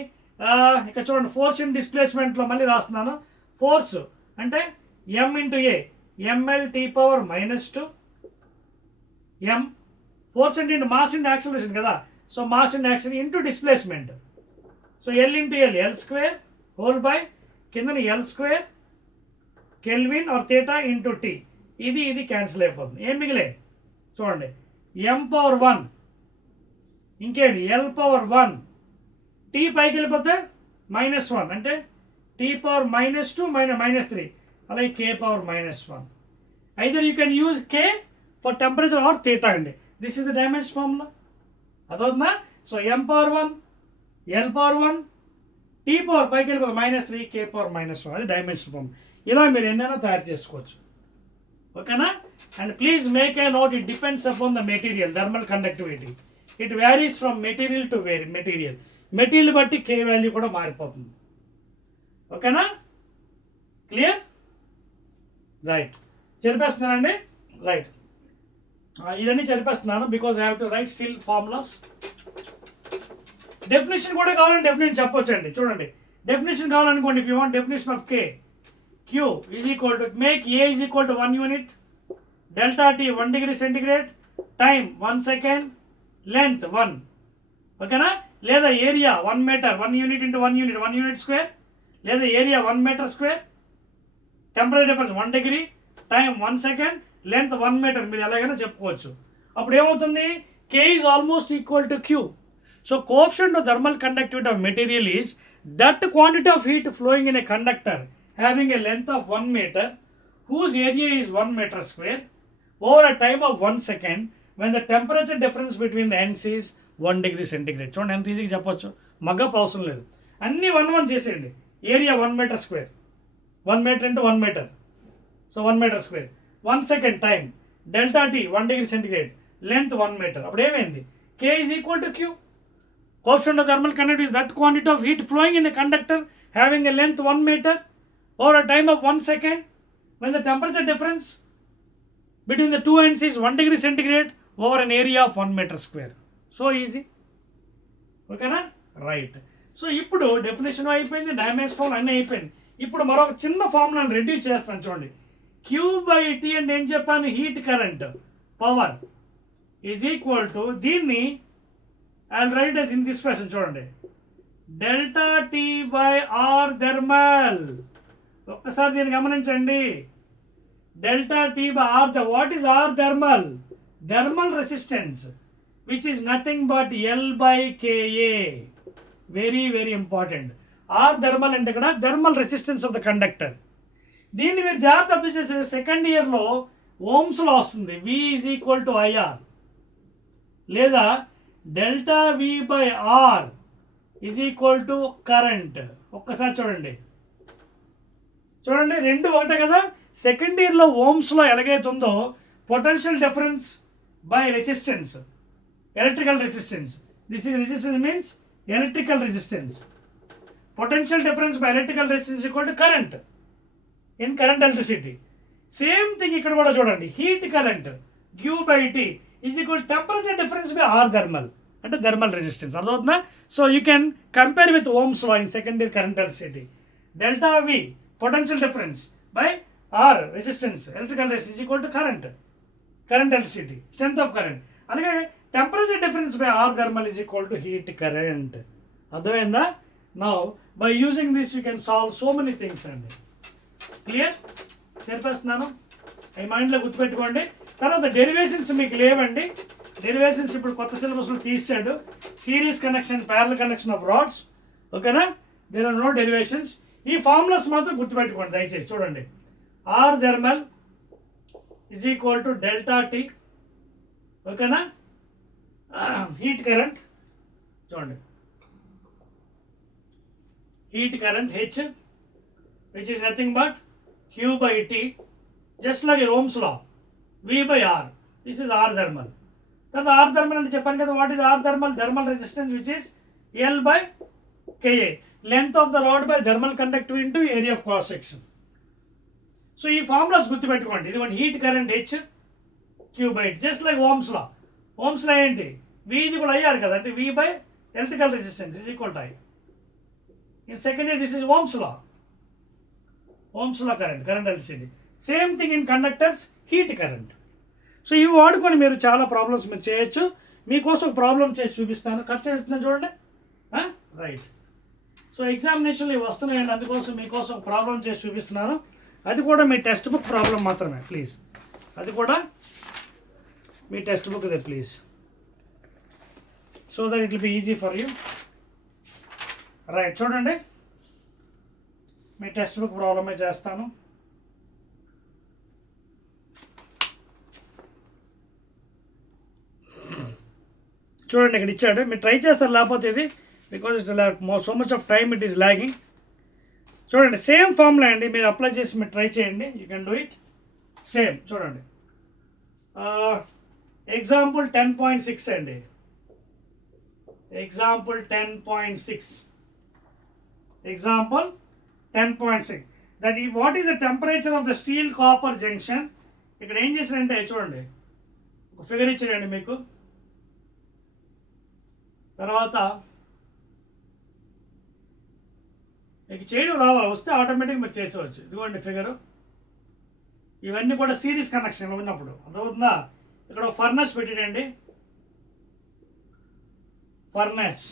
ఇక్కడ చూడండి, ఫోర్స్ ఇన్ డిస్ప్లేస్మెంట్లో మళ్ళీ రాస్తున్నాను. ఫోర్స్ అంటే M ఇంటూ A, ML T power -2 M. Force అంటే మాస్ ఇంటూ యాక్సిలరేషన్ కదా, so mass into acceleration into displacement. So L into L square whole by కిందని L square kelvin or theta into T. ఇది cancel అయిపోతుంది. ఏం మిగిలే చూడండి, M power 1 ఇంకేంటి L power 1, tea పైకి వెళ్ళిపోతే -1 అంటే టీ పవర్ -2 -3, అలాగే K power -1. Either you can use K for temperature or theta అండి. This is the dimension formula, అదవుతుందా? So M power 1, L power 1, T power పైకి వెళ్ళిపోతే -3, కే పవర్ -1, అది డైమెన్షన్ ఫార్మ్. ఇలా మీరు ఎన్నైనా తయారు చేసుకోవచ్చు, ఓకేనా? And please make a note, it depends upon the material, thermal conductivity. It varies from material to material. Material బట్టి కే వాల్యూ కూడా మారిపోతుంది, ఓకేనా? క్లియర్? రైట్, చెరిపేస్తున్నానండి. రైట్, ఇదన్నీ చెరిపేస్తున్నాను because I have to write still formulas. Definition కూడా కావాలని definition చెప్పొచ్చు అండి. చూడండి, డెఫినేషన్ కావాలనుకోండి, if you want definition of K, Q is equal to, make A is equal to 1 unit, delta T 1 degree centigrade, time 1 second, length 1, ఓకేనా? లేదా area 1 meter, 1 unit into 1 unit, 1 unit square, లేదా area 1 meter square, temperature difference 1 degree, time 1 second, length 1 meter, మీరు ఎలాగైనా చెప్పుకోవచ్చు. అప్పుడు ఏమవుతుంది? K is almost equal to Q. So coefficient of thermal conductivity of material is that quantity of heat flowing in a conductor having a length of 1 meter, whose area is 1 meter square, over a time of 1 second, when the temperature difference between the ends is 1 degree centigrade. చూడండి ఎంత ఈజీగా చెప్పొచ్చు, మగ్గపు అవసరం లేదు. అన్నీ 1 చేసేయండి. Area 1 meter square, 1 meter into 1 meter, so 1 meter square, 1 second time, delta T 1 degree centigrade, length 1 meter. అప్పుడు ఏమైంది? K is equal to Q. Coefficient of thermal conductivity is that quantity of heat flowing in a conductor having a length 1 meter over a time of 1 second, when the temperature difference between the two ends is 1 degree centigrade over an area of 1 meter square. So easy, ఓకేనా? Right. So ఇప్పుడు definition అయిపోయింది, dimension form అన్నీ అయిపోయింది. ఇప్పుడు మరొక చిన్న ఫార్ములాను reduce చేస్తాను చూడండి. Q/T అంటే ఏం చెప్పాను? Heat current power is equal to, దీన్ని I will write as in this fashion. చూడండి, delta T by R thermal. ఒక్కసారి దీన్ని గమనించండి. Delta T by R, what is R thermal? Thermal resistance which is nothing but L/KA. Very very important. R thermal అంటే ఇక్కడ thermal resistance of the conductor. దీన్ని మీరు జాగ్రత్త అర్థం చేసే సెకండ్ ఇయర్లో ఓమ్స్లో వస్తుంది. V is equal to IR, లేదా delta V/R is equal to current. ఒక్కసారి చూడండి, రెండు ఒకటే కదా. సెకండ్ ఇయర్లో ఓమ్స్లో ఎలాగైతుందో potential difference by resistance, electrical resistance. This is resistance means electrical resistance. Potential difference by electrical resistance equal to current in current electricity. Same thing ఇక్కడ కూడా చూడండి, heat current Q/T is equal temperature difference by R thermal, అంటే thermal resistance. అర్థమవుతుందా? So you can compare with Ohm's law in second year current electricity. Delta V potential difference by R resistance, electrical resistance is equal to current electricity, strength of current. అలాగే temperature difference by R thermal is equal to heat current. అర్థమైందా? Now by using this you can solve so many things అండి. Clear? చెప్పేస్తున్నాను, ఈ మైండ్లో గుర్తుపెట్టుకోండి. తర్వాత derivations మీకు లేవండి. డెరివేషన్స్ ఇప్పుడు కొత్త సిలబస్లో తీసాడు. Series connection, parallel connection of rods, ఓకేనా? There are no derivations. ఈ ఫార్ములాస్ మాత్రం గుర్తుపెట్టుకోండి దయచేసి. చూడండి, R thermal is equal to delta T, ఓకేనా? హీట్ కరెంట్ చూడండి, heat current H which is nothing but Q/T, just like Ohm's law, V/R. This is R thermal. తర్వాత R thermal అంటే చెప్పాను కదా, what is R thermal? Thermal resistance which is L/KA, length of the rod by thermal conductivity into area of cross section. So ఈ formulas గుర్తుపెట్టుకోండి. ఇది మన heat current H, Q/T, just like Ohm's law. Ohm's law ఏంటి? V is equal IR కదా, అంటే V by electrical resistance is equal to I. In second year this is Ohm's law current electricity. Same thing in conductors, heat current. So ఇవి వాడుకొని మీరు చాలా problems మీరు చేయొచ్చు. మీకోసం ఒక ప్రాబ్లం చేసి చూపిస్తాను. కట్ చేస్తున్నాను చూడండి. రైట్. సో ఎగ్జామినేషన్లు ఇవి వస్తున్నాయండి, అందుకోసం మీకోసం ఒక ప్రాబ్లం చేసి చూపిస్తున్నాను. అది కూడా మీ టెక్స్ట్ బుక్ ప్రాబ్లం మాత్రమే ప్లీజ్. అది కూడా మీ టెక్స్ట్ బుక్దే please. So that it will be easy for you. Right, చూడండి మీ టెక్స్ట్ బుక్ ప్రాబ్లమే చేస్తాను. చూడండి ఇక్కడ ఇచ్చాడు, మీరు ట్రై చేస్తారు లేకపోతే ఇది, because it's so much of time it is lagging. చూడండి సేమ్ ఫార్ములా అండి, మీరు అప్లై చేసి మీరు ట్రై చేయండి, you can do it same. చూడండి ఎగ్జాంపుల్ 10.6 అండి, ఎగ్జాంపుల్ 10.6, ఎగ్జాంపుల్ 10.6 దట్ ఈ what is the temperature of the steel copper junction. ఇక్కడ ఏం చేశారంటే చూడండి ఒక ఫిగర్ ఇచ్చాడండి మీకు, తర్వాత మీకు చేయడం రావాలి, వస్తే ఆటోమేటిక్గా మీరు చేసేవచ్చు. ఇదిగోండి ఫిగరు, ఇవన్నీ కూడా సిరీస్ కనెక్షన్ ఉన్నప్పుడు అర్థమవుతుందా. ఇక్కడ ఫర్నెస్ పెట్టినండి, furnace,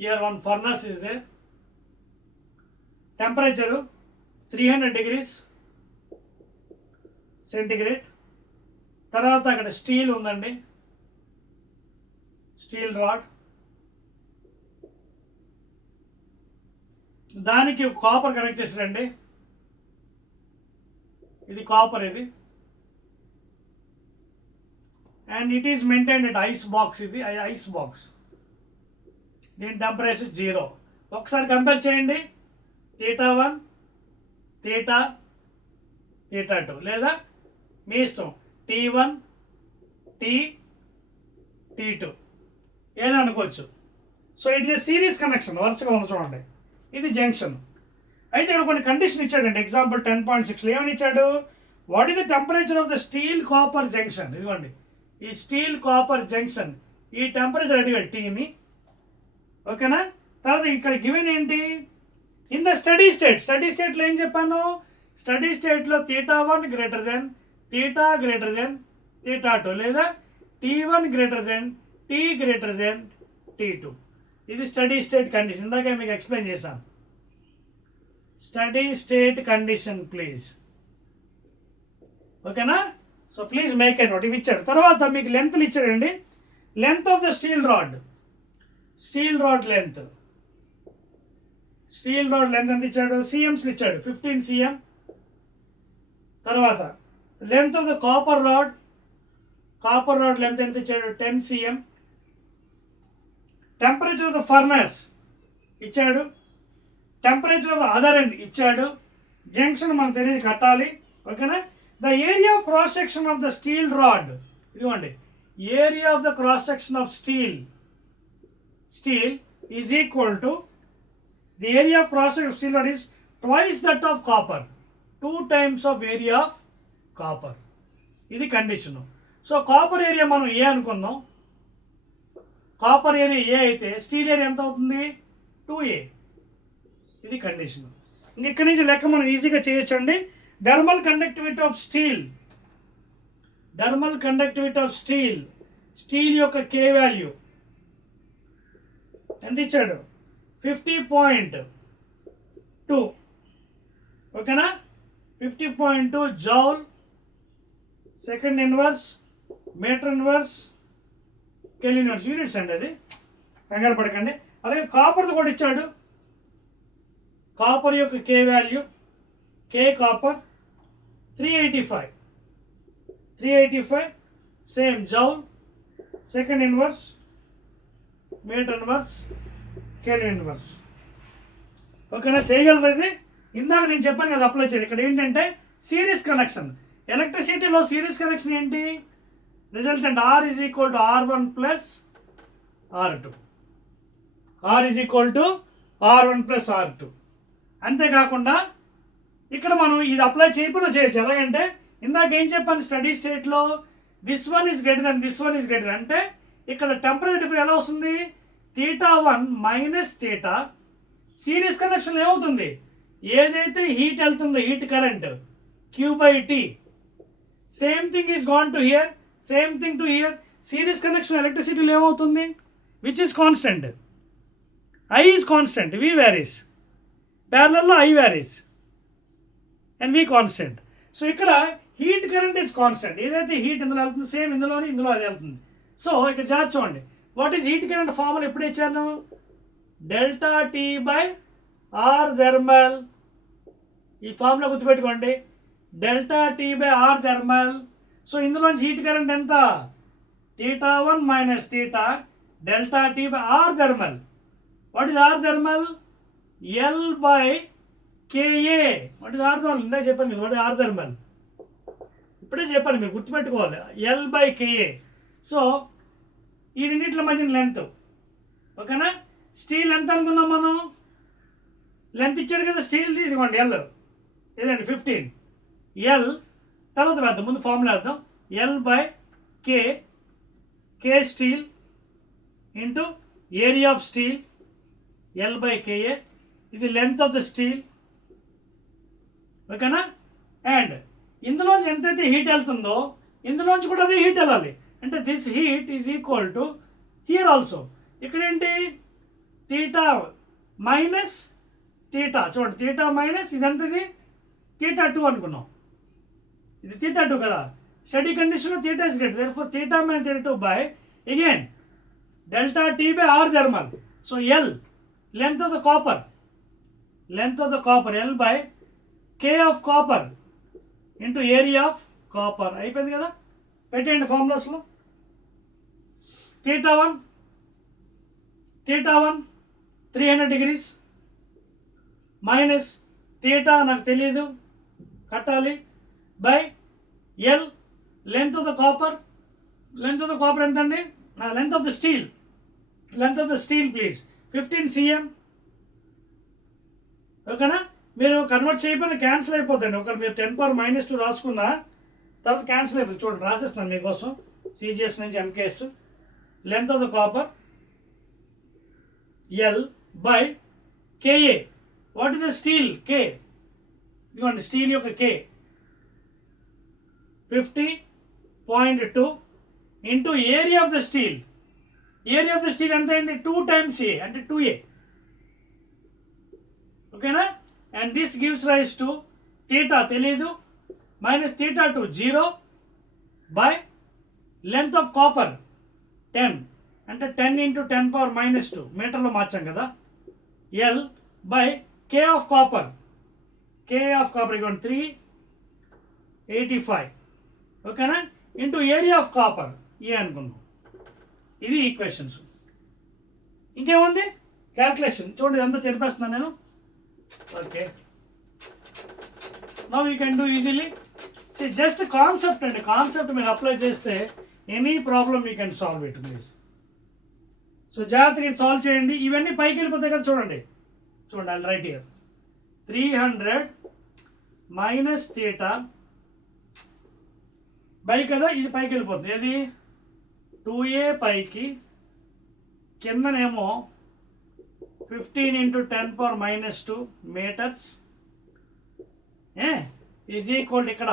here one furnace is there, temperature 300 degrees centigrade. తర్వాత అక్కడ స్టీల్ ఉందండి, స్టీల్ రాడ్, దానికి కాపర్ కనెక్ట్ చేసారండి, ఇది కాపర్ ఇది, and it is maintained at ice box, ఇది ఐస్ బాక్స్, దీని టెంపరేచర్ 0. ఒకసారి కంపేర్ చేయండి, θ1 θ2 లేదా మీ ఇష్టం T1 T2 ఏదో అనుకోవచ్చు. So it is series connection, వరుసగా ఉంది చూడండి, ఇది జంక్షన్. అయితే ఇక్కడ కొన్ని కండిషన్ ఇచ్చాడండి, ఎగ్జాంపుల్ 10.6లో ఏమని ఇచ్చాడు, what is the temperature of the steel copper junction. ఇదిగోండి ఈ స్టీల్ కాపర్ జంక్షన్, ఈ టెంపరేచర్ అడిగాడు టీని, ఓకేనా. తర్వాత ఇక్కడ గివెన్ ఏంటి, ఇన్ ద స్టడీ స్టేట్లో ఏం చెప్పాను, స్టడీ స్టేట్లో θ1 గ్రేటర్ దెన్ θ2 లేదా T1 గ్రేటర్ దెన్ T2. ఇది స్టడీ స్టేట్ కండిషన్, ఇందాక మీకు ఎక్స్ప్లెయిన్ చేశాను. స్టడీ స్టేట్ కండిషన్ ప్లీజ్, ఓకేనా. So please make a note, ఇవి ఇచ్చాడు. తర్వాత మీకు లెంత్లు ఇచ్చాడండి, length of the steel rod length ఎంత ఇచ్చాడు, సిఎంస్లు ఇచ్చాడు, 15 cm. తర్వాత length of the copper rod length ఎంత ఇచ్చాడు, 10 cm. Temperature of the furnace ఇచ్చాడు, temperature of the other end ఇచ్చాడు, జంక్షన్ మనకు తెలియదు కట్టాలి, ఓకేనా. The area of cross section of the steel rod, ఇదిగోండి area of the cross section of steel is equal to the area of cross section of steel rod is twice that of copper, 2 times of area of copper. ఇది condition. So copper area మనం ఏ అనుకుందాం, copper area ఏ అయితే steel area ఎంత అవుతుంది, 2a. ఇది condition. ఇక్కడి నుంచి లెక్క మనం ఈజీగా చేయొచ్చండి. థర్మల్ కండక్టివిటీ ఆఫ్ స్టీల్ యొక్క K వాల్యూ ఎంత ఇచ్చాడు, 50.2, ఓకేనా. 50.2 joule second inverse metre inverse kelvin inverse, units అండి, అది కంగారు పడకండి. అలాగే కాపర్ది కూడా ఇచ్చాడు, కాపర్ యొక్క K value, K copper 385 same joule second inverse metre inverse kelvin inverse, ఓకేనా. చేయగలరు ఇది, ఇందాక నేను చెప్పాను కదా అప్లై చేయాలి. ఇక్కడ ఏంటంటే సిరీస్ కనెక్షన్, ఎలక్ట్రిసిటీలో సిరీస్ కనెక్షన్ ఏంటి, resultant R is equal to R1 plus R2, అంతేకాకుండా ఇక్కడ మనం ఇది అప్లై చేయకుండా చేయొచ్చు. ఎలాగంటే ఇందాక ఏం చెప్పాను, స్టడీ స్టేట్లో this one is greater then అంటే ఇక్కడ టెంపరేచర్ డిఫరెన్స్ ఎలా వస్తుంది, θ1 మైనస్ θ. సిరీస్ కనెక్షన్ ఏమవుతుంది, ఏదైతే హీట్ వెళ్తుందో heat current Q/T, same thing is gone to here, same thing to here. Series connection ఎలక్ట్రిసిటీలో ఏమవుతుంది, which is constant, I is constant, V varies, ప్యారలల్లో I varies and V constant. So ఇక్కడ heat current is constant. ఏదైతే heat ఇందులో వెళ్తుంది same ఇందులో అది వెళ్తుంది. సో ఇక్కడ జాగ్రత్త చూడండి, what is heat current formula ఎప్పుడు ఇచ్చాను? Delta T by R thermal. ఈ ఫార్ములా గుర్తుపెట్టుకోండి, delta T by R thermal. So ఇందులోంచి హీట్ కరెంట్ ఎంత? θ1 minus θ delta T by R thermal. What is R thermal? L by KA. What is R thermal? ఇందా చెప్పాను మీకు, what is R thermal ఇప్పుడే చెప్పాను, మీరు గుర్తుపెట్టుకోవాలి, ఎల్ బై కేఏ. సో ఈ రెండింటిల మధ్యన లెంత్, ఓకేనా? స్టీల్ ఎంత అనుకున్నాం మనం? లెంత్ ఇచ్చాడు కదా స్టీల్ది, ఇదిగోండి ఎల్, ఇదండి 15. ఎల్ తర్వాత వేద్దాం, ముందు ఫార్ములా వేద్దాం. L by K, K steel into area of steel, L by KA. ఇది లెంత్ ఆఫ్ ద స్టీల్, ఓకేనా? అండ్ ఇందులోంచి ఎంతైతే హీట్ వెళ్తుందో ఇందులోంచి కూడా అదే హీట్ వెళ్ళాలి. అంటే this heat is equal to here also. ఇక్కడేంటి? Theta minus theta. చూడండి, తీటా మైనస్ ఇదంతది θ2 అనుకున్నాం, ఇది θ2 కదా. స్టడీ కండిషన్లో theta is greater, therefore theta minus θ2 by again delta T by R thermal. So L length of the copper, L by K of copper into area of copper. అయిపోయింది కదా, పెట్టేయండి ఫార్ములాస్లో. θ1 300 degrees minus theta నాకు తెలియదు, కట్టాలి, by L length of the copper. ఎంత అండి? Length of the steel please 15 cm. ఓకేనా? మీరు కన్వర్ట్ చేయకపోయినా క్యాన్సిల్ అయిపోతుంది. ఒకవేళ మీరు 10⁻⁻2 రాసుకున్నా తర్వాత క్యాన్సిల్ అయిపోతుంది. చూడండి, రాసేస్తున్నాను మీకోసం, సిజిఎస్ నుంచి MKS. Length of the copper L by KA. What is the steel? K. ఇదిగోండి స్టీల్ యొక్క K 50.2 into area of the steel. Area of the steel ఎంత అయింది? 2 times A అంటే 2A. ఓకేనా? And this gives rise to theta తెలీదు minus θ2 0 by length of copper 10 అంటే 10 × 10⁻⁻2 మీటర్లో మార్చాం కదా. L by K of copper, ఇవ్వండి 385, ఓకేనా? ఇంటూ ఏరియా ఆఫ్ కాపర్ ఏ అనుకున్నాం. ఇది ఈక్వేషన్స్. ఇంకేముంది? క్యాల్కులేషన్. చూడండి, ఇదంతా చెప్పేస్తున్నాను నేను. Okay, now you can do easily. Just concept అండి, కాన్సెప్ట్ మీరు అప్లై చేస్తే any problem you can solve it please. So జాగ్రత్తగా సాల్వ్ చేయండి. ఇవన్నీ పైకి వెళ్ళిపోతాయి కదా, చూడండి I right here 300 minus theta by కదా, ఇది పైకి వెళ్ళిపోతుంది. ఏది? 2A పైకి, కిందనేమో 15 × 10⁻⁻2 మీటర్స్ ఈజ్ ఈక్వల్ ఇక్కడ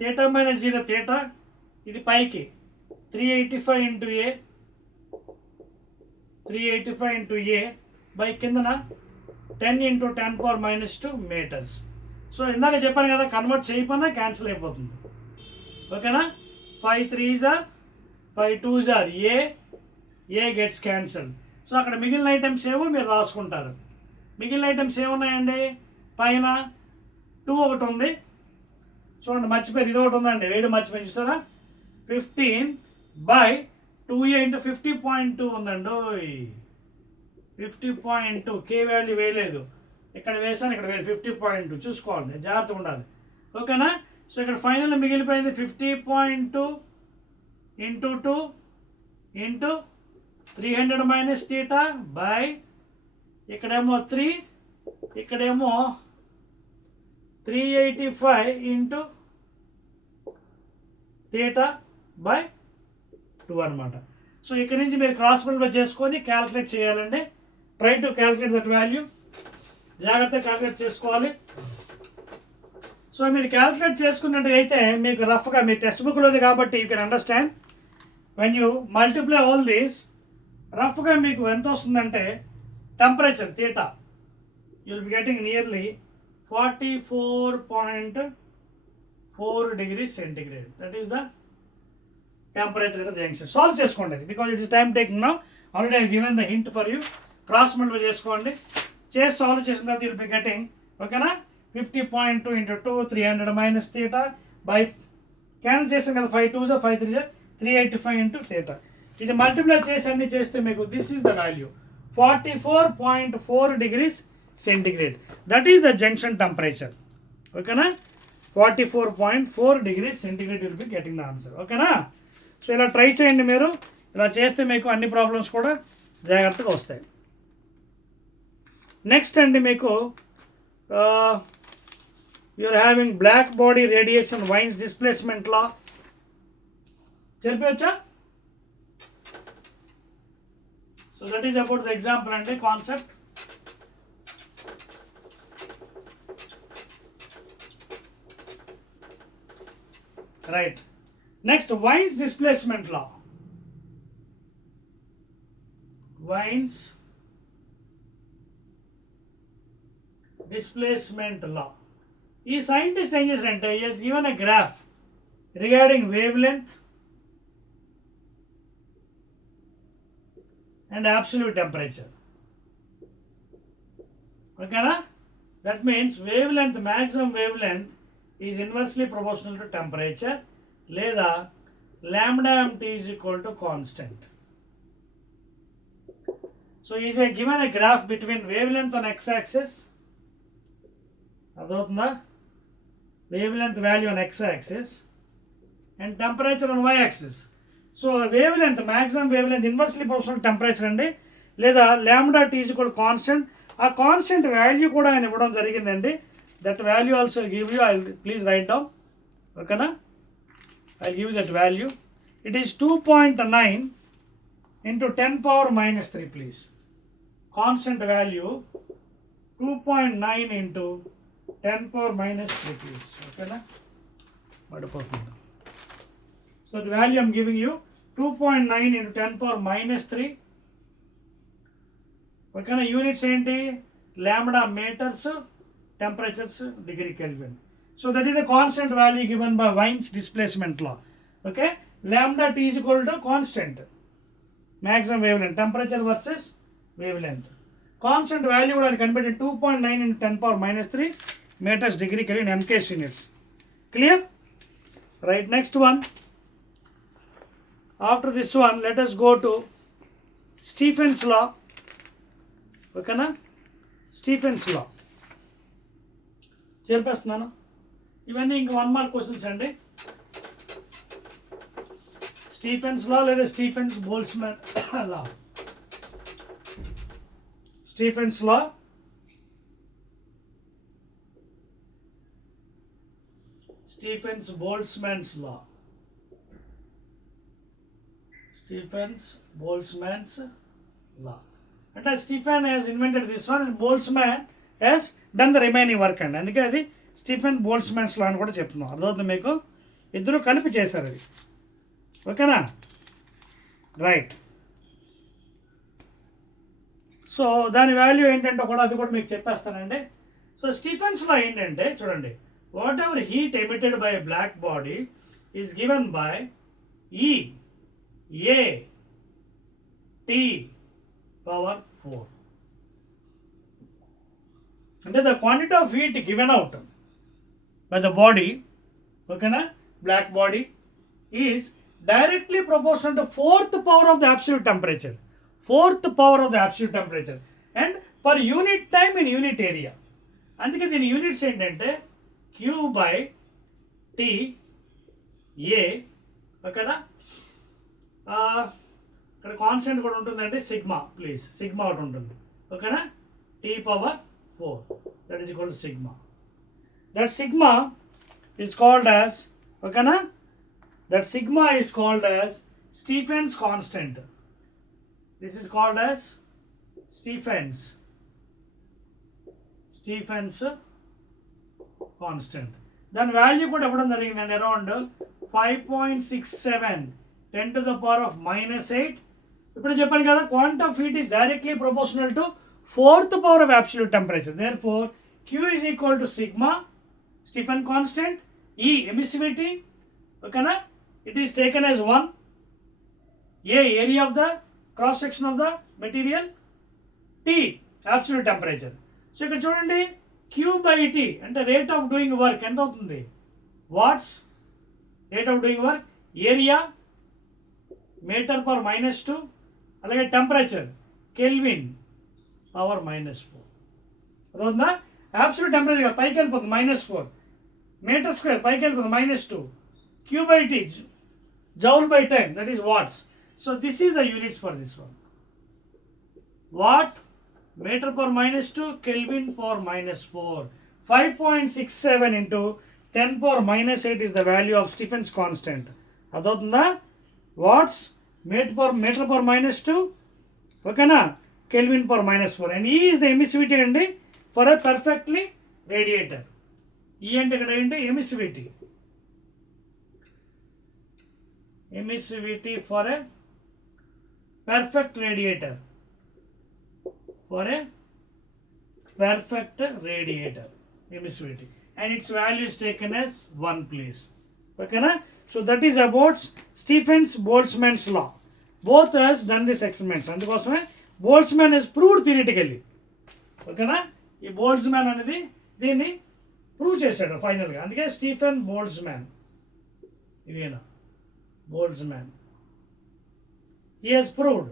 తీటా మైనస్ 0 తీటా, ఇది పైకి 385 × A బై కిందన 10 × 10⁻⁻2 మీటర్స్. సో ఇందాక చెప్పాను కదా, కన్వర్ట్ చేయకపోయినా క్యాన్సిల్ అయిపోతుంది. ఓకేనా? 5 3s are 5 2s are A gets cancel. So అక్కడ మిగిలిన ఐటమ్స్ ఏమో మీరు రాసుకుంటారు. మిగిలిన ఐటమ్స్ ఏమున్నాయండి? పైన 2 ఒకటి ఉంది, చూడండి మర్చిపోయారు, ఇది ఒకటి ఉందండి, వేడి మర్చిపోయి చూసారా. 15 బై 2A × 50.2 ఉందండి. 50.2 కే వాల్యూ వేయలేదు, ఇక్కడ వేసాను, ఇక్కడ వేయలేదు. 50.2 చూసుకోండి, జాగ్రత్తగా ఉండాలి. ఓకేనా? సో ఇక్కడ ఫైనల్ మిగిలిపోయింది 50.2 × 2 ఇంటూ 300 మైనస్ తీటా బై ఇక్కడేమో 3, ఇక్కడేమో 385 ఇంటూ తీటా బై 2 అనమాట. సో ఇక్కడ నుంచి మీరు క్రాస్ మల్టిప్లై చేసుకొని క్యాల్కులేట్ చేయాలండి. Try to calculate that value. జాగ్రత్తగా క్యాల్కులేట్ చేసుకోవాలి. సో మీరు క్యాల్కులేట్ చేసుకున్నట్టయితే మీకు రఫ్గా మీ టెక్స్ట్ బుక్లోది కాబట్టి you can understand. When you multiply all these, రఫ్గా మీకు ఎంత వస్తుందంటే temperature theta you will be getting nearly 44.5 4 degrees centigrade. That is the temperature at the junction. Solve చేసుకోండి because it is time taking now. Already I have given the hint for you. Cross multiply చేసుకోండి. చేసి solve చేసిన తర్వాత you'll be getting, ఓకేనా, 50.2 into 2, 300 minus theta by cancel చేసాం కదా, 5 2s 5 3s 385 into theta. ఇది multiply చేసి అన్ని చేస్తే మీకు this is the value 44.4 degrees centigrade. That is the junction temperature. ఓకేనా, 44.4 degrees centigrade will be getting the answer. ఓకేనా, సో ఇలా ట్రై చేయండి మీరు. ఇలా చేస్తే మీకు అన్ని ప్రాబ్లమ్స్ కూడా జాగ్రత్తగా వస్తాయి. నెక్స్ట్ అండి మీకు you're having black body radiation Wien's displacement law చెప్పవచ్చా? So that is about the example అండి, concept. Right, next Wien's displacement law. Wien's displacement law. ఈ సైంటిస్ట్ ఏం చేశారంటే, he has given a graph regarding wavelength and absolute temperature. ఓకేనా, that means wavelength, maximum wavelength is inversely proportional to temperature, లేదా lambda mt is equal to constant. So he is given a graph between wavelength on x-axis, అదవుతుందా, wavelength value on X axis and temperature on Y axis. So wavelength, maximum wavelength inversely proportional temperature అండి, లేదా lambda T is equal constant. ఆ constant value కూడా ఆయన ఇవ్వడం జరిగిందండి. That value also give you, I please write down. ఓకేనా, I give that value. It is 2.9 into 10 power minus 3 please. Constant value 2.9 into 10 power minus 3 please. ఓకేనా, పడిపోతుంది. So the value I'm giving you 2.9 into 10 power minus 3. ఓకేనా, units ఏంటి, lambda metres, temperatures degree kelvin. So that is the constant value given by Wien's displacement law. Okay, lambda T is equal to constant, maximum wavelength, temperature versus wavelength. Constant value కూడా కనిపెట్టి 2.9 into 10 power minus 3 meters degree Kelvin MKS units. Clear? Right, next one. After this one, let us go to Stephen's law. Okay na? Stephen's law. చేర్పేస్తున్నాను. ఇవన్నీ ఇంకా 1 mark questions అండి. Stephens లా లేదా Stephens Boltzmann law. Stephen's law, Stephen's Boltzmann's law. Stephen's Boltzmann's law. And Stephen has invented this one and Boltzmann has done the remaining work. And అందుకే అది Stephen బోల్ట్జ్మాన్స్ లా అని కూడా చెప్తున్నాం. అర్థమవుతుంది మీకు, ఇద్దరు కలిపి చేశారు అది. ఓకేనా, రైట్. సో దాని వాల్యూ ఏంటంటే కూడా అది కూడా మీకు చెప్పేస్తానండి. సో స్టీఫెన్స్ లా ఏంటంటే చూడండి, whatever heat emitted by black body is given by e A T power 4. అంటే the quantity of heat given out by the body, ఓకేనా, black body is directly proportional to 4th power of the absolute temperature. 4th power of the absolute temperature and per unit time in unit area. అందుకే దీని units ఏంటంటే Q by T A. ఓకేనా, ఇక్కడ constant కూడా ఉంటుందండి, sigma please, sigma ఒకటి ఉంటుంది. ఓకేనా, T power 4 that is equal to sigma. That sigma is called as, ఓకేనా, that sigma is called as Stefan's constant. This is called as Stephen's constant. Then value కూడా ఇవ్వడం జరిగిందండి, around 5.67 10 to the power of -8. ఇప్పుడు చెప్పాను కదా, quantity of heat is directly proportional to 4th power of absolute temperature. Therefore Q is equal to sigma Stephen constant E, emissivity, okay, it is taken as 1. A, area of the cross section of the material. T, absolute temperature. So ఇక్కడ చూడండి Q/T అంటే rate of doing work ఎంత అవుతుంది? Watts rate of doing work, area metre per -2, అలాగే temperature kelvin power -4. అదవుతుందా? Absolute temperature పైకి వెళ్ళిపోతుంది -4, metre square పైకి వెళ్ళిపోతుంది -2, Q/T joule by time, that is watts. So this is the units for this one. Watt, meter per -2, Kelvin per -4. 5.67 into 10 power -8 is the value of Stephen's constant. అదవుతుందా? Watts meter per -2, ఓకేనా, Kelvin per -4. And E is the emissivity అండి for a perfectly radiator. E అంటే ఇక్కడ ఏంటి? emissivity. Emissivity for a perfect radiator. For a perfect radiator, emissivity, and its value is taken as 1, please. Okay na? So that is about Stephens Boltzmann's law. Both has done this experiment. అందుకోసమే Boltzmann has proved theoretically. Okay na? ఈ Boltzmann అనేది దీన్ని prove చేశాడు ఫైనల్గా. అందుకే Stephen Boltzmann, ఇదేనా Boltzmann, he has proved.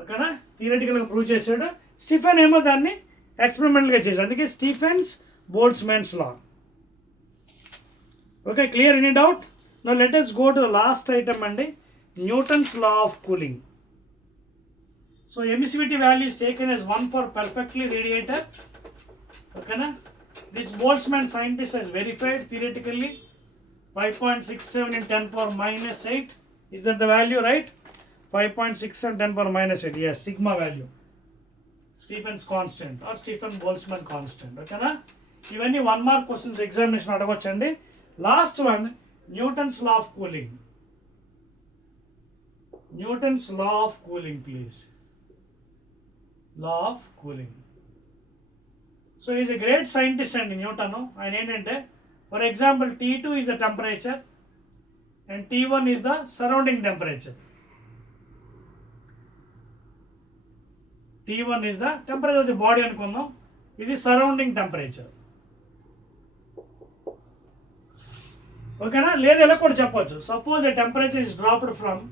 ఓకేనా, థియరటికల్గా prove చేశాడు. స్టీఫెన్ ఏమో దాన్ని ఎక్స్పెరిమెంటల్గా చేశాడు. అందుకే Stefan's Boltzmann's law. Okay, clear? Any doubt? Now let us go to the last item అండి, Newton's law of cooling. So emissivity value is taken as 1 for perfectly radiator. ఓకేనా, this Boltzmann scientist has verified theoretically 5.67 in 10 power -8. Is that the value, right? 5.67 10 power -8. Yes, sigma value, Stephen's constant or Stephen Boltzmann constant. Okay na? ఇవన్నీ 1 mark questions examination అడగొచ్చండి. Last one, Newton's law of cooling. Newton's law of cooling please. Law of cooling. So is a great scientist అండి Newton. ఆయన ఏంటంటే, for example T2 is the temperature and T1 is the surrounding temperature. T1 is the temperature of the body అనుకుందాం, ఇది surrounding temperature. ఓకేనా? లేదా ఇలా కూడా చెప్పొచ్చు, suppose the temperature is dropped from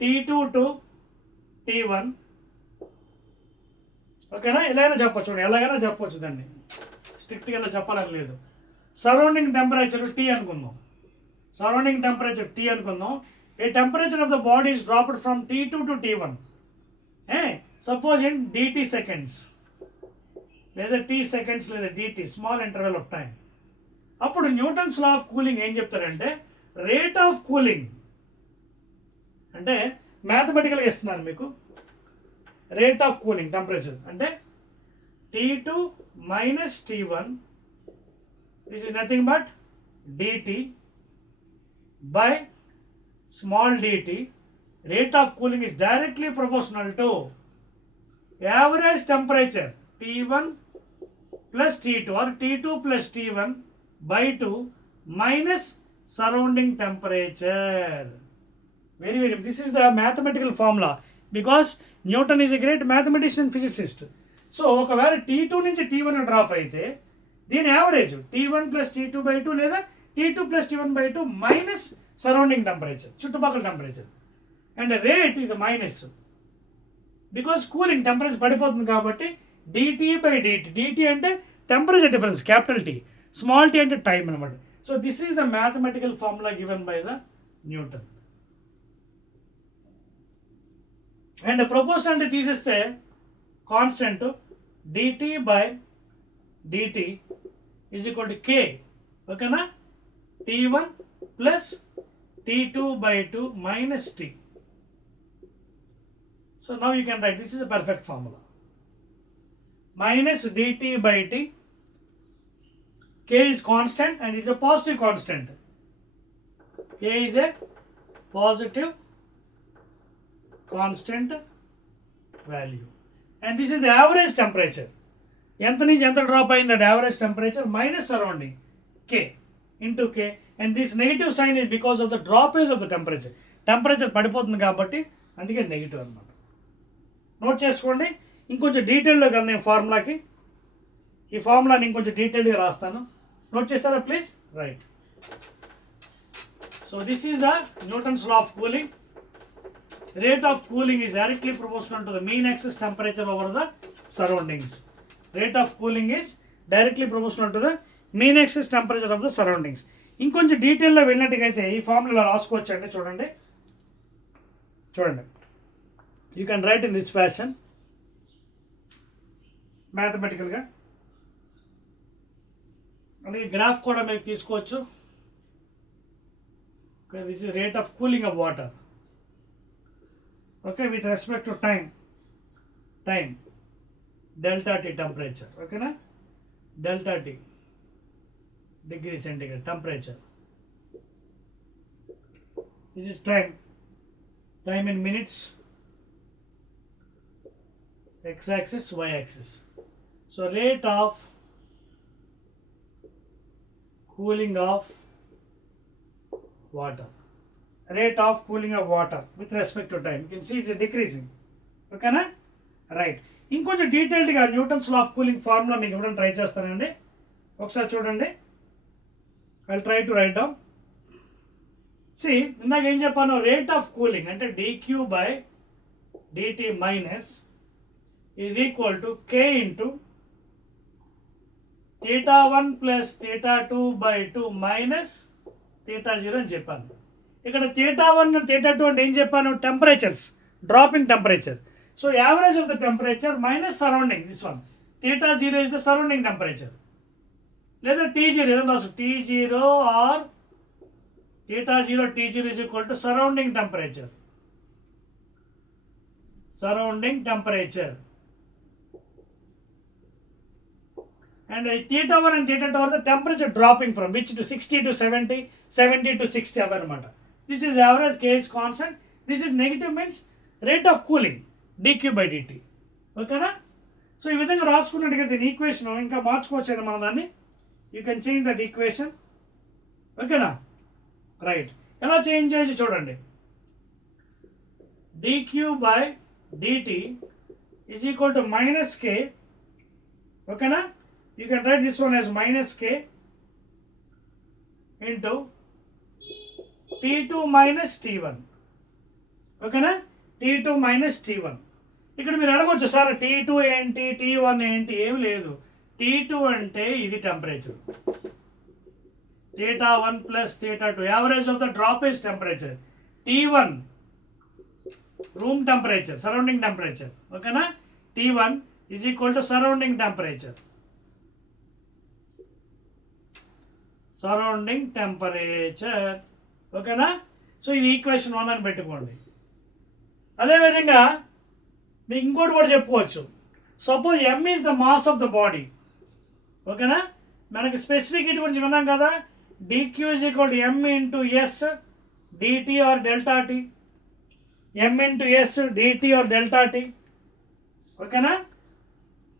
T2 to T1. ఓకేనా? ఎలాగైనా చెప్పొచ్చు, ఎలాగైనా చెప్పొచ్చు, దాన్ని స్ట్రిక్ట్గా ఇలా చెప్పాలని లేదు. సరౌండింగ్ టెంపరేచర్ T అనుకుందాం, సరౌండింగ్ టెంపరేచర్ T అనుకుందాం. A temperature of the body is dropped from T2 to T1. Suppose in dt seconds, లేదా T seconds లేదా dt, small interval of time. అప్పుడు న్యూటన్స్ లా ఆఫ్ కూలింగ్ ఏం చెప్తారంటే, rate of cooling అంటే మ్యాథమెటికల్గా ఇస్తున్నాను మీకు. Rate of cooling temperature అంటే T2 minus T1, this is nothing but dt by small dt. Rate of cooling is directly proportional to average temperature T1 plus T2 or T2 plus T1 by 2 minus surrounding temperature. Very, very, this is the mathematical formula because Newton is a great mathematician and physicist. So ఒకవేళ T2 నుంచి T1 drop అయితే దీని average T1 plus T2 by 2 లేదా T2 plus T1 by 2 minus surrounding temperature, చుట్టుపక్కల temperature. And rate ఇది minus, because cooling temperature పడిపోతుంది కాబట్టి dt by dt. dt అంటే temperature difference, capital T, small t అంటే time అనమాట. So this is the mathematical formula given by the Newton. And propose అంటే తీసేస్తే constant dt by dt is equal to k. ఓకేనా? T1 plus T2 by 2 minus T. So now you can write, this is a perfect formula. Minus dt by t, k is constant and it's a positive constant. K is a positive constant value. And this is the average temperature. ఎంత నుంచి ఎంత drop అయింది that average temperature minus surrounding K into K and this negative sign is because of the droppage of the temperature. Temperature పడిపోతుంది కాబట్టి అందుకే negative అనమాట. Note చేసుకోండి. ఇంకొంచెం డీటెయిల్గా కదా నేను ఫార్ములాకి, ఈ ఫార్ములాని ఇంకొంచెం డీటెయిల్గా రాస్తాను. నోట్ చేస్తారా please? Right. So this is the Newton's law of cooling. Rate of cooling is directly proportional to the mean excess temperature over the surroundings. Rate of cooling is directly proportional to the mean excess temperature of the surroundings. ఇంకొంచెం డీటెయిల్లో వెళ్ళినట్టుగైతే ఈ formula రాసుకోవచ్చు అండి. చూడండి you can write in this fashion మ్యాథమెటికల్గా. అలాగే graph కూడా మీరు తీసుకోవచ్చు. This is rate of cooling of water. Okay, with respect to time delta T temperature, okay na, delta T degree centigrade temperature. This is time in minutes, x axis, y axis. So rate of cooling of water, rate of cooling of water with respect to time. You can see it's decreasing. Okay na? Right. ఇంకొంచెం డీటెయిల్డ్గా Newton's law of cooling formula మీకు ఇవ్వడం try చేస్తానండి. ఒకసారి చూడండి. I try to write down. See ఇందాక ఏం చెప్పాను, రేట్ ఆఫ్ కూలింగ్ అంటే dq బై dt minus is equal to k into θ1 plus θ2 by 2 minus θ0 అని చెప్పాను. ఇక్కడ θ1 θ2 అంటే ఏం చెప్పాను, temperatures, drop in temperature. So average of the temperature minus surrounding, this one θ0 is the surrounding temperature, లేదా T0 ఏదైనా రాసు, T0 or θ0 T0 is equal to surrounding temperature, and θ1 and θ2 are the temperature dropping from which to 60 to 70, 70 to 60 అన్నమాట. This is average, K is constant. This is negative means rate of cooling dq by dt. ఓకేనా? So ఈ విధంగా రాసుకున్నట్టుగా దీని equation ఇంకా మార్చుకోవచ్చు మన దాన్ని. You can change that equation. ఓకేనా? రైట్. ఎలా చేంజ్ చేయొచ్చు చూడండి. dq by dt is equal to minus k. ఓకేనా? You can write this one as minus k into T2 minus T1. ఓకేనా? T2 minus T1. ఇక్కడ మీరు అడగవచ్చు, సార్ T2 ఏంటి, T1 ఏంటి? ఏమి లేదు. T2 అంటే ఇది temperature, θ1 plus θ2 average of the droppage temperature, T1 room temperature, surrounding temperature. ఓకేనా? T1 is equal to surrounding temperature, ఓకేనా? సో ఇది ఈక్వేషన్ 1 అని పెట్టుకోండి. అదేవిధంగా మీకు ఇంకోటి కూడా చెప్పుకోవచ్చు. Suppose m is the mass of the body. ఓకేనా? మనకి స్పెసిఫిక్ హీట్ గురించి విన్నాం కదా, dq is equal to m into S dt or delta T, m into S dt or delta T. ఓకేనా?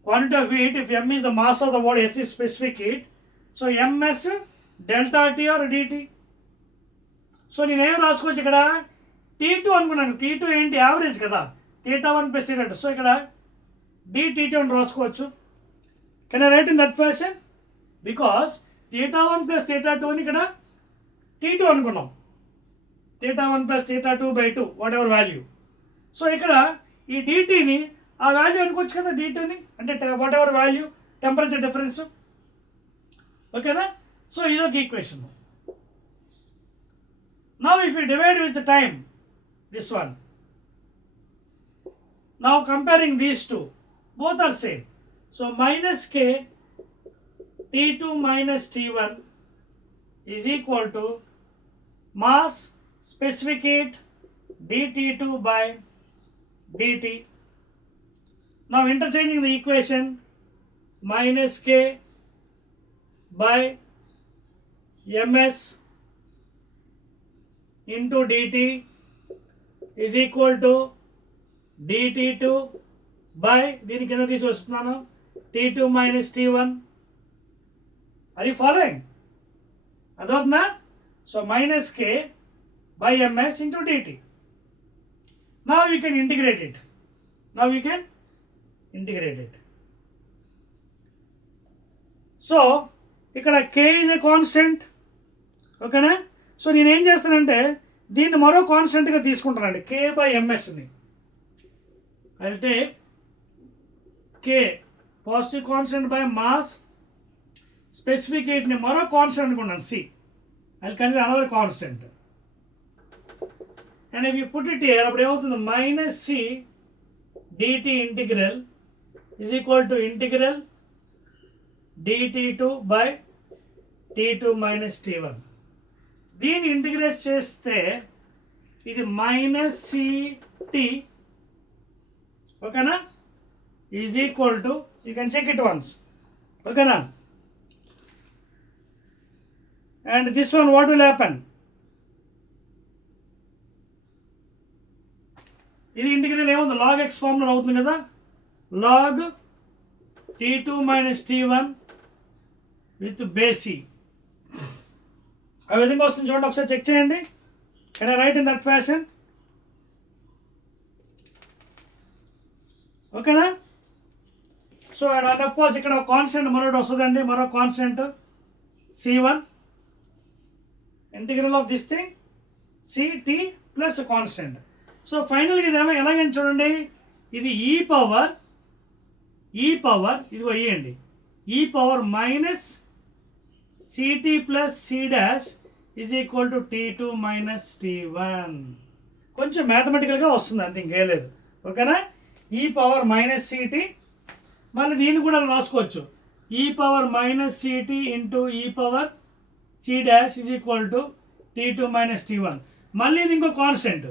Quantity of heat, if m is the mass of the body, s is specific heat, so ms delta T or dt. సో నేనేం రాసుకోవచ్చు ఇక్కడ, T2 అనుకున్నాను. T2 ఏంటి, average కదా, θ1 plus θ2. So ఇక్కడ dT2 అని రాసుకోవచ్చు. Can I write in that fashion? Because θ1 plus θ2 అని ఇక్కడ T2 అనుకున్నాం, θ1 plus θ2 by 2 whatever value. So ఇక్కడ ఈ dTని ఆ వాల్యూ అనుకోవచ్చు కదా, dTని అంటే whatever value, temperature difference. ఓకేనా? సో ఇదొక equation. Now if you divide with the time, this one, now comparing these two, both are same. So minus k T2 minus T1 is equal to mass specific heat dT2 by dt. Now interchanging the equation, minus k by ms into dt is equal to dt2 by, దీని కింద తీసి వస్తున్నాను, T2 minus T1. Are you following? అదవుతుందా? So minus k by ms into dt. Now we can integrate it. So ఇక్కడ k is a constant. ఓకేనా? So నేనేం చేస్తానంటే దీన్ని మరో కాన్స్టెంట్గా తీసుకుంటానండి, k by msని. I'll take k positive constant by mass, specific హీట్ని మరో కాన్స్టెంట్ అనుకున్నాను c. I'll consider another constant. And if you put it here, అప్పుడు ఏమవుతుంది, minus c dt integral is equal to integral dt2 by t2 minus t1. దీన్ని integrate చేస్తే ఇది minus ct, ఓకేనా, is equal to, you can check it once, ఓకేనా. And this one what will happen, ఇది integral ఏముంది, log X ఫార్మ్లో అవుతుంది కదా, log t2 minus t1 with బేసి. ఆ విధంగా వస్తుంది చూడండి, ఒకసారి చెక్ చేయండి. Can I write in that fashion? ఓకేనా. సో అండ్ ఆఫ్ కోర్స్ ఇక్కడ కాన్స్టెంట్ మరొకటి వస్తుందండి, మరో constant c1, integral of this thing ct plus constant. So ఫైనల్గా ఇది ఎలాగైనా చూడండి, ఇది ఈ పవర్ ఇది వేయండి, ఈ power minus ct plus c dash is equal to t2 minus t1. కొంచెం మ్యాథమెటికల్గా వస్తుంది అంతే, ఇంకేం లేదు. ఓకేనా. ఈ పవర్ మైనస్ ct, మళ్ళీ దీన్ని కూడా రాసుకోవచ్చు, e power minus ct into e power c dash is equal to t2 minus t1. మళ్ళీ ఇది ఇంకో కాన్స్టెంట్,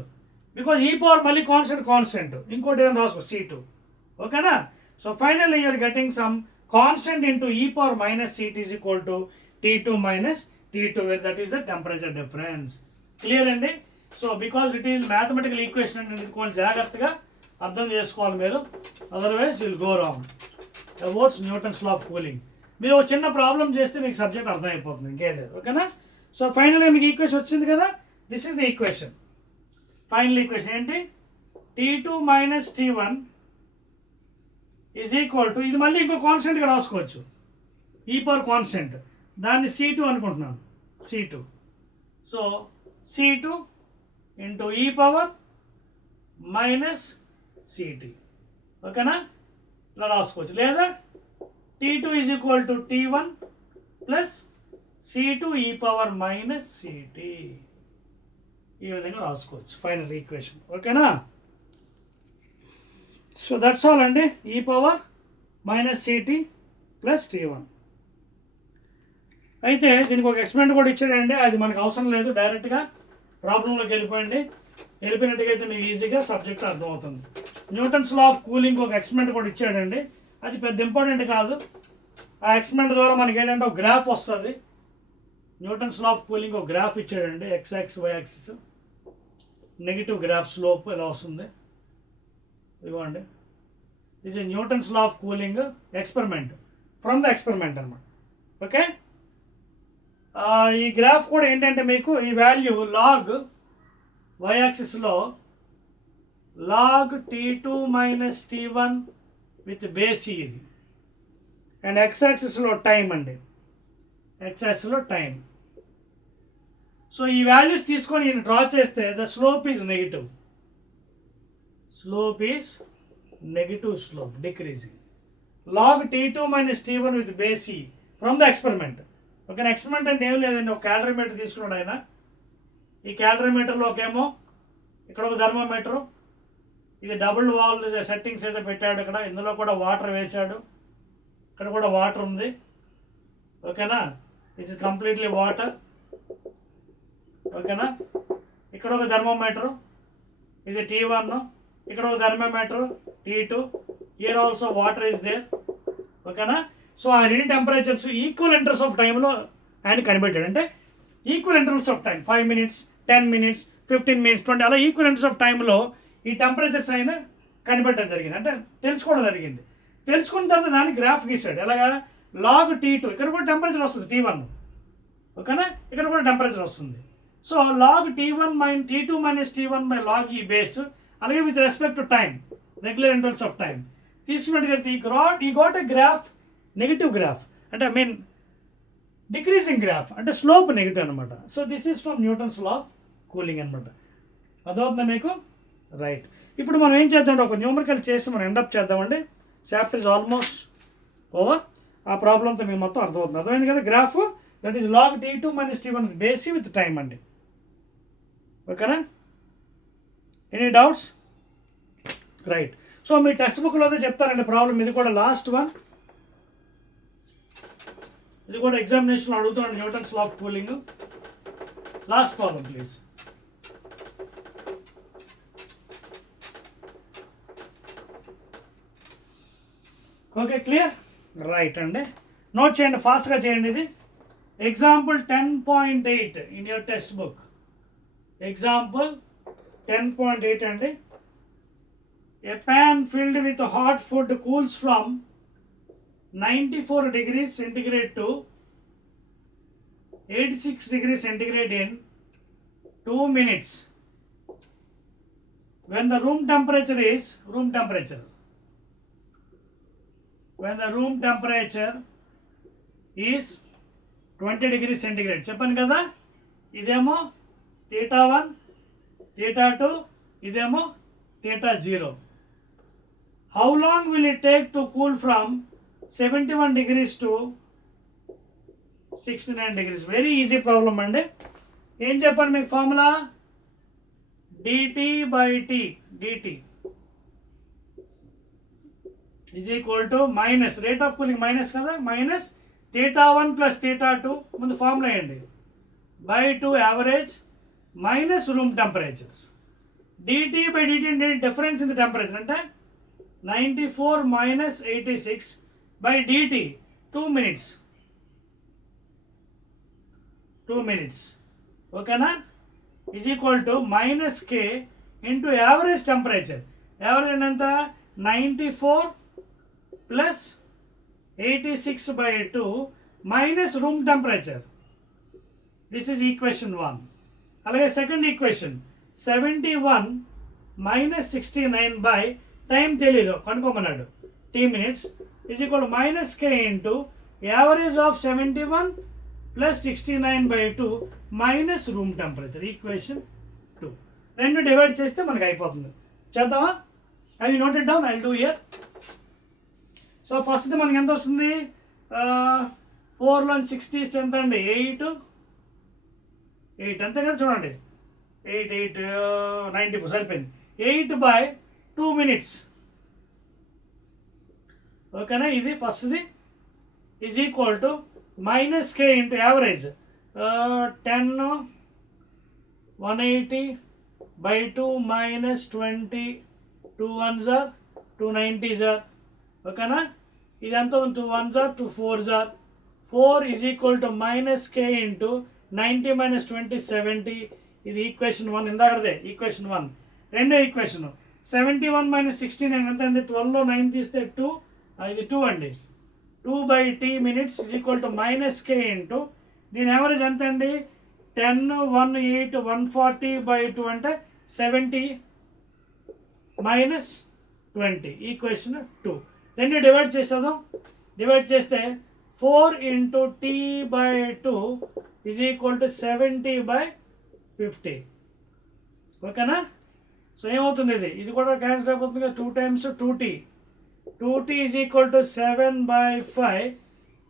బికాజ్ ఈ పవర్ మళ్ళీ కాన్స్టెంట్ ఇంకోటి ఏదైనా రాసుకో c2. ఓకేనా. So finally you're getting some constant into e power minus ct is equal to t2 minus t2, where that is the temperature difference. Clear అండి. So because it is mathematical equation అంటే ఇది కొంచెం జాగ్రత్తగా అర్థం చేసుకోవాలి మీరు, otherwise will go wrong. Abouts Newton's law of cooling, మీరు ఒక చిన్న ప్రాబ్లం చేస్తే మీకు సబ్జెక్ట్ అర్థం అయిపోతుంది, ఇంకేం లేదు. ఓకేనా. సో ఫైనల్గా మీకు ఈక్వేషన్ వచ్చింది కదా, this is the equation. Final equation ఏంటి, t2 minus t1 is equal to, ఇది మళ్ళీ ఇంకో కాన్స్టెంట్గా రాసుకోవచ్చు, ఈ పవర్ కాన్స్టెంట్, దాన్ని c2 అనుకుంటున్నాను, c2. So c2 into e power minus ct. ఓకేనా, ఇలా రాసుకోవచ్చు. లేదా t2 is equal to t1 plus c2 ఈ పవర్ మైనస్ ct, ఈ విధంగా రాసుకోవచ్చు ఫైనల్ ఈక్వేషన్. ఓకేనా. సో దట్స్ ఆల్ అండి, ఈ power minus ct plus t1. అయితే దీనికి ఒక ఎక్స్పెరిమెంట్ కూడా ఇచ్చాడండి, అది మనకు అవసరం లేదు, డైరెక్ట్గా ప్రాబ్లంలోకి వెళ్ళిపోయినట్టుగా అయితే మీకు ఈజీగా సబ్జెక్ట్ అర్థమవుతుంది. న్యూటన్స్ లా ఆఫ్ కూలింగ్ ఒక ఎక్స్పెరిమెంట్ కూడా ఇచ్చాడండి, అది పెద్ద ఇంపార్టెంట్ కాదు. ఆ ఎక్స్పెరిమెంట్ ద్వారా మనకి ఏంటంటే ఒక గ్రాఫ్ వస్తుంది, న్యూటన్స్ లా ఆఫ్ కూలింగ్ ఒక గ్రాఫ్ ఇచ్చాడండి, X axis Y axis, negative graph slope ఇలా వస్తుంది, ఇవ్వండి. ఇది Newton's law of cooling experiment, from the experiment అనమాట. ఓకే. ఈ గ్రాఫ్ కూడా ఏంటంటే మీకు ఈ వాల్యూ లాగ్ వై యాక్సిస్లో log t2 minus t1 with base ఇది, అండ్ ఎక్స్ యాక్సిస్లో టైం అండి, ఎక్స్ యాక్సిస్లో టైం. సో ఈ వాల్యూస్ తీసుకొని నేను డ్రా చేస్తే the slope is negative, slope decreasing. Log t2 minus t1 with బేసి from the experiment. Okay. Experiment అంటే ఏం లేదండి, ఒక క్యాలరీమీటర్ తీసుకున్నాడు ఆయన. ఈ క్యాలరీమీటర్లో ఒకేమో ఇక్కడ ఒక థర్మోమీటరు, ఇది డబుల్ వాల్ సెట్టింగ్స్ అయితే పెట్టాడు ఇక్కడ, ఇందులో కూడా వాటర్ వేశాడు, ఇక్కడ కూడా వాటర్ ఉంది. ఓకేనా. This is completely water. ఓకేనా. ఇక్కడ ఒక థర్మోమీటరు, ఇది t1, ఇక్కడ ఒక thermometer t2, here also water is there. ఓకేనా. సో ఆ రెండు టెంపరేచర్స్ ఈక్వల్ ఇంటర్వల్స్ ఆఫ్ టైంలో ఆయన కనిపెట్టాడు, అంటే equal intervals of time 5 minutes, 10 minutes, 15 minutes, 20 అలా ఈక్వల్ ఇంటర్వల్స్ ఆఫ్ టైంలో ఈ టెంపరేచర్స్ ఆయన కనిపెట్టడం జరిగింది, అంటే తెలుసుకోవడం జరిగింది. తెలుసుకున్న తర్వాత దాన్ని గ్రాఫ్ గీసాడు. ఎలాగా log T2, ఇక్కడ కూడా టెంపరేచర్ వస్తుంది T1, ఓకేనా, ఇక్కడ కూడా టెంపరేచర్ వస్తుంది. So log T2 minus T1 by log e base, అలాగే with respect to time, regular intervals of time తీసుకున్నట్టుగా ఈ got a graph, negative graph, అంటే ఐ మీన్ డిక్రీజింగ్ గ్రాఫ్, అంటే స్లోప్ నెగిటివ్ అనమాట. So this is from Newton's law of cooling అనమాట. అదవుతుందా మీకు? Right. ఇప్పుడు మనం ఏం చేద్దామంటే ఒక న్యూమరికల్ చేసి మనం ఎండప్ చేద్దామండి. Chapter is almost over. ఆ ప్రాబ్లంతో మీకు మొత్తం అర్థమవుతుంది. అర్థమైంది కదా? Graph that is log T2 minus T1 బేసి విత్ టైం అండి, ఓకేనా? Any doubts? రైట్. సో మీ టెక్స్ట్ బుక్లో అదే చెప్తారండి ప్రాబ్లం. ఇది కూడా లాస్ట్ వన్, ఇది కూడా ఎగ్జామినేషన్లో అడుగుతున్నాను. Newton's law of cooling, last problem please. Okay, clear? Right అండి, నోట్ చేయండి, ఫాస్ట్గా చేయండి. ఇది example 10.8 in your text book. Example 10.8 అండి. A pan filled with hot food cools from 94 degrees centigrade to 86 degrees centigrade in 2 minutes. When the room temperature is, when the room temperature is 20 degrees centigrade. చెప్పాను కదా, ఇదేమో θ1, θ2, ఇదేమో θ0. How long will it take to cool from 71 degrees to 69 degrees? Very easy problem అండి. ఏం చెప్పాను మీకు formula? dt by t, dt is equal to minus rate of cooling, minus కదా, minus θ1 plus θ2, ముందు ఫార్ములా వేయండి, by 2 average minus room temperatures. dt by dt అంటే difference in the temperature, అంటే 94 minus 86 by dt, 2 minutes, ఓకేనా, is equal to minus k into average temperature. Average ఎంత? 94 plus 86 by 2 minus room temperature. This is equation 1. అలాగే second equation 71 minus 69 by time తెలీదు కనుక్కోమన్నాడు, t minutes, is equal to minus k into average of 71 plus 69 by 2 minus room temperature. Equation 2. రెండు divide చేస్తే మనకు అయిపోతుంది. చేద్దామా? Have you noted down? I will do here. So first మనకి ఎంత వస్తుంది? 4లో 6 తీస్తే ఎంత అండి? 8 అంతే కదా, చూడండి, 8 94 సరిపోయింది. 8 by 2 minutes, ఓకేనా. ఇది ఫస్ట్ది is equal to minus K into average 10 180 by 2 minus 20, 2 1s are 2 90s are, ఓకేనా. ఇది ఎంత? 2 1s are 2 4s are. 4 is equal to minus K into 90 minus 20 70. ఇది ఈక్వేషన్ 1, ఇందాకదే ఈక్వేషన్ 1. రెండో ఈక్వేషన్ 71 minus 69 ఎంత అండి? 12లో 9 తీస్తే 2, ఇది 2 అండి. 2 by t minutes is equal to minus k into దీని యావరేజ్ ఎంత అండి? 10 1 8 140 by 2 అంటే 70 minus 20, ఈక్వేషన్ 2. రెండు డివైడ్ చేసేద్దాం. డివైడ్ చేస్తే 4 into t by 2 is equal to 70 by 50, ఓకేనా. సో ఏమవుతుంది? ఇది కూడా క్యాన్సిల్ అయిపోతుంది కదా, 2 times 2t. 2t is equal to 7 by 5,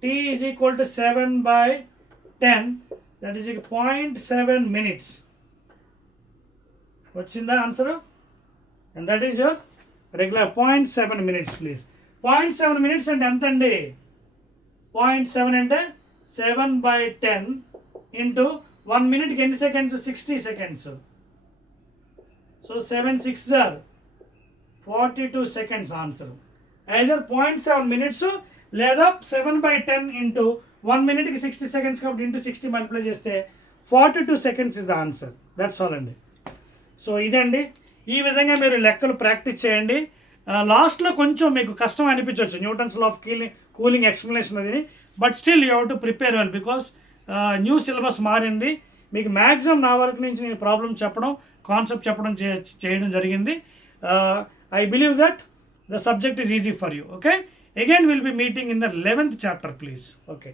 t is equal to 7 by 10, that is 0.7 minutes. వచ్చిందా answer? And that is your regular 0.7 minutes please. 0.7 minutes అంటే ఎంత అండి? 0.7 అంటే 7 by 10 ఇంటూ 1 minute ఎన్ని seconds? 60 seconds. So 7 6 are 42 seconds answer. Either 0.7 minutes లేదా 7 by 10 into 1 minuteకి 60 seconds కాబట్టి into 60 multiply చేస్తే 42 seconds is the answer. That's all అండి. So ఇదండి, ఈ విధంగా మీరు లెక్కలు ప్రాక్టీస్ చేయండి. లాస్ట్లో కొంచెం మీకు కష్టం అనిపించవచ్చు Newton's law of cooling explanation అది, but still you have to prepare well because new syllabus మారింది. మీకు మ్యాక్సిమం నా వరకు నుంచి నేను ప్రాబ్లమ్ చెప్పడం, కాన్సెప్ట్ చెప్పడం చేయడం జరిగింది. I believe that the subject is easy for you. Okay, again will be meeting in the 11th chapter, please. Okay.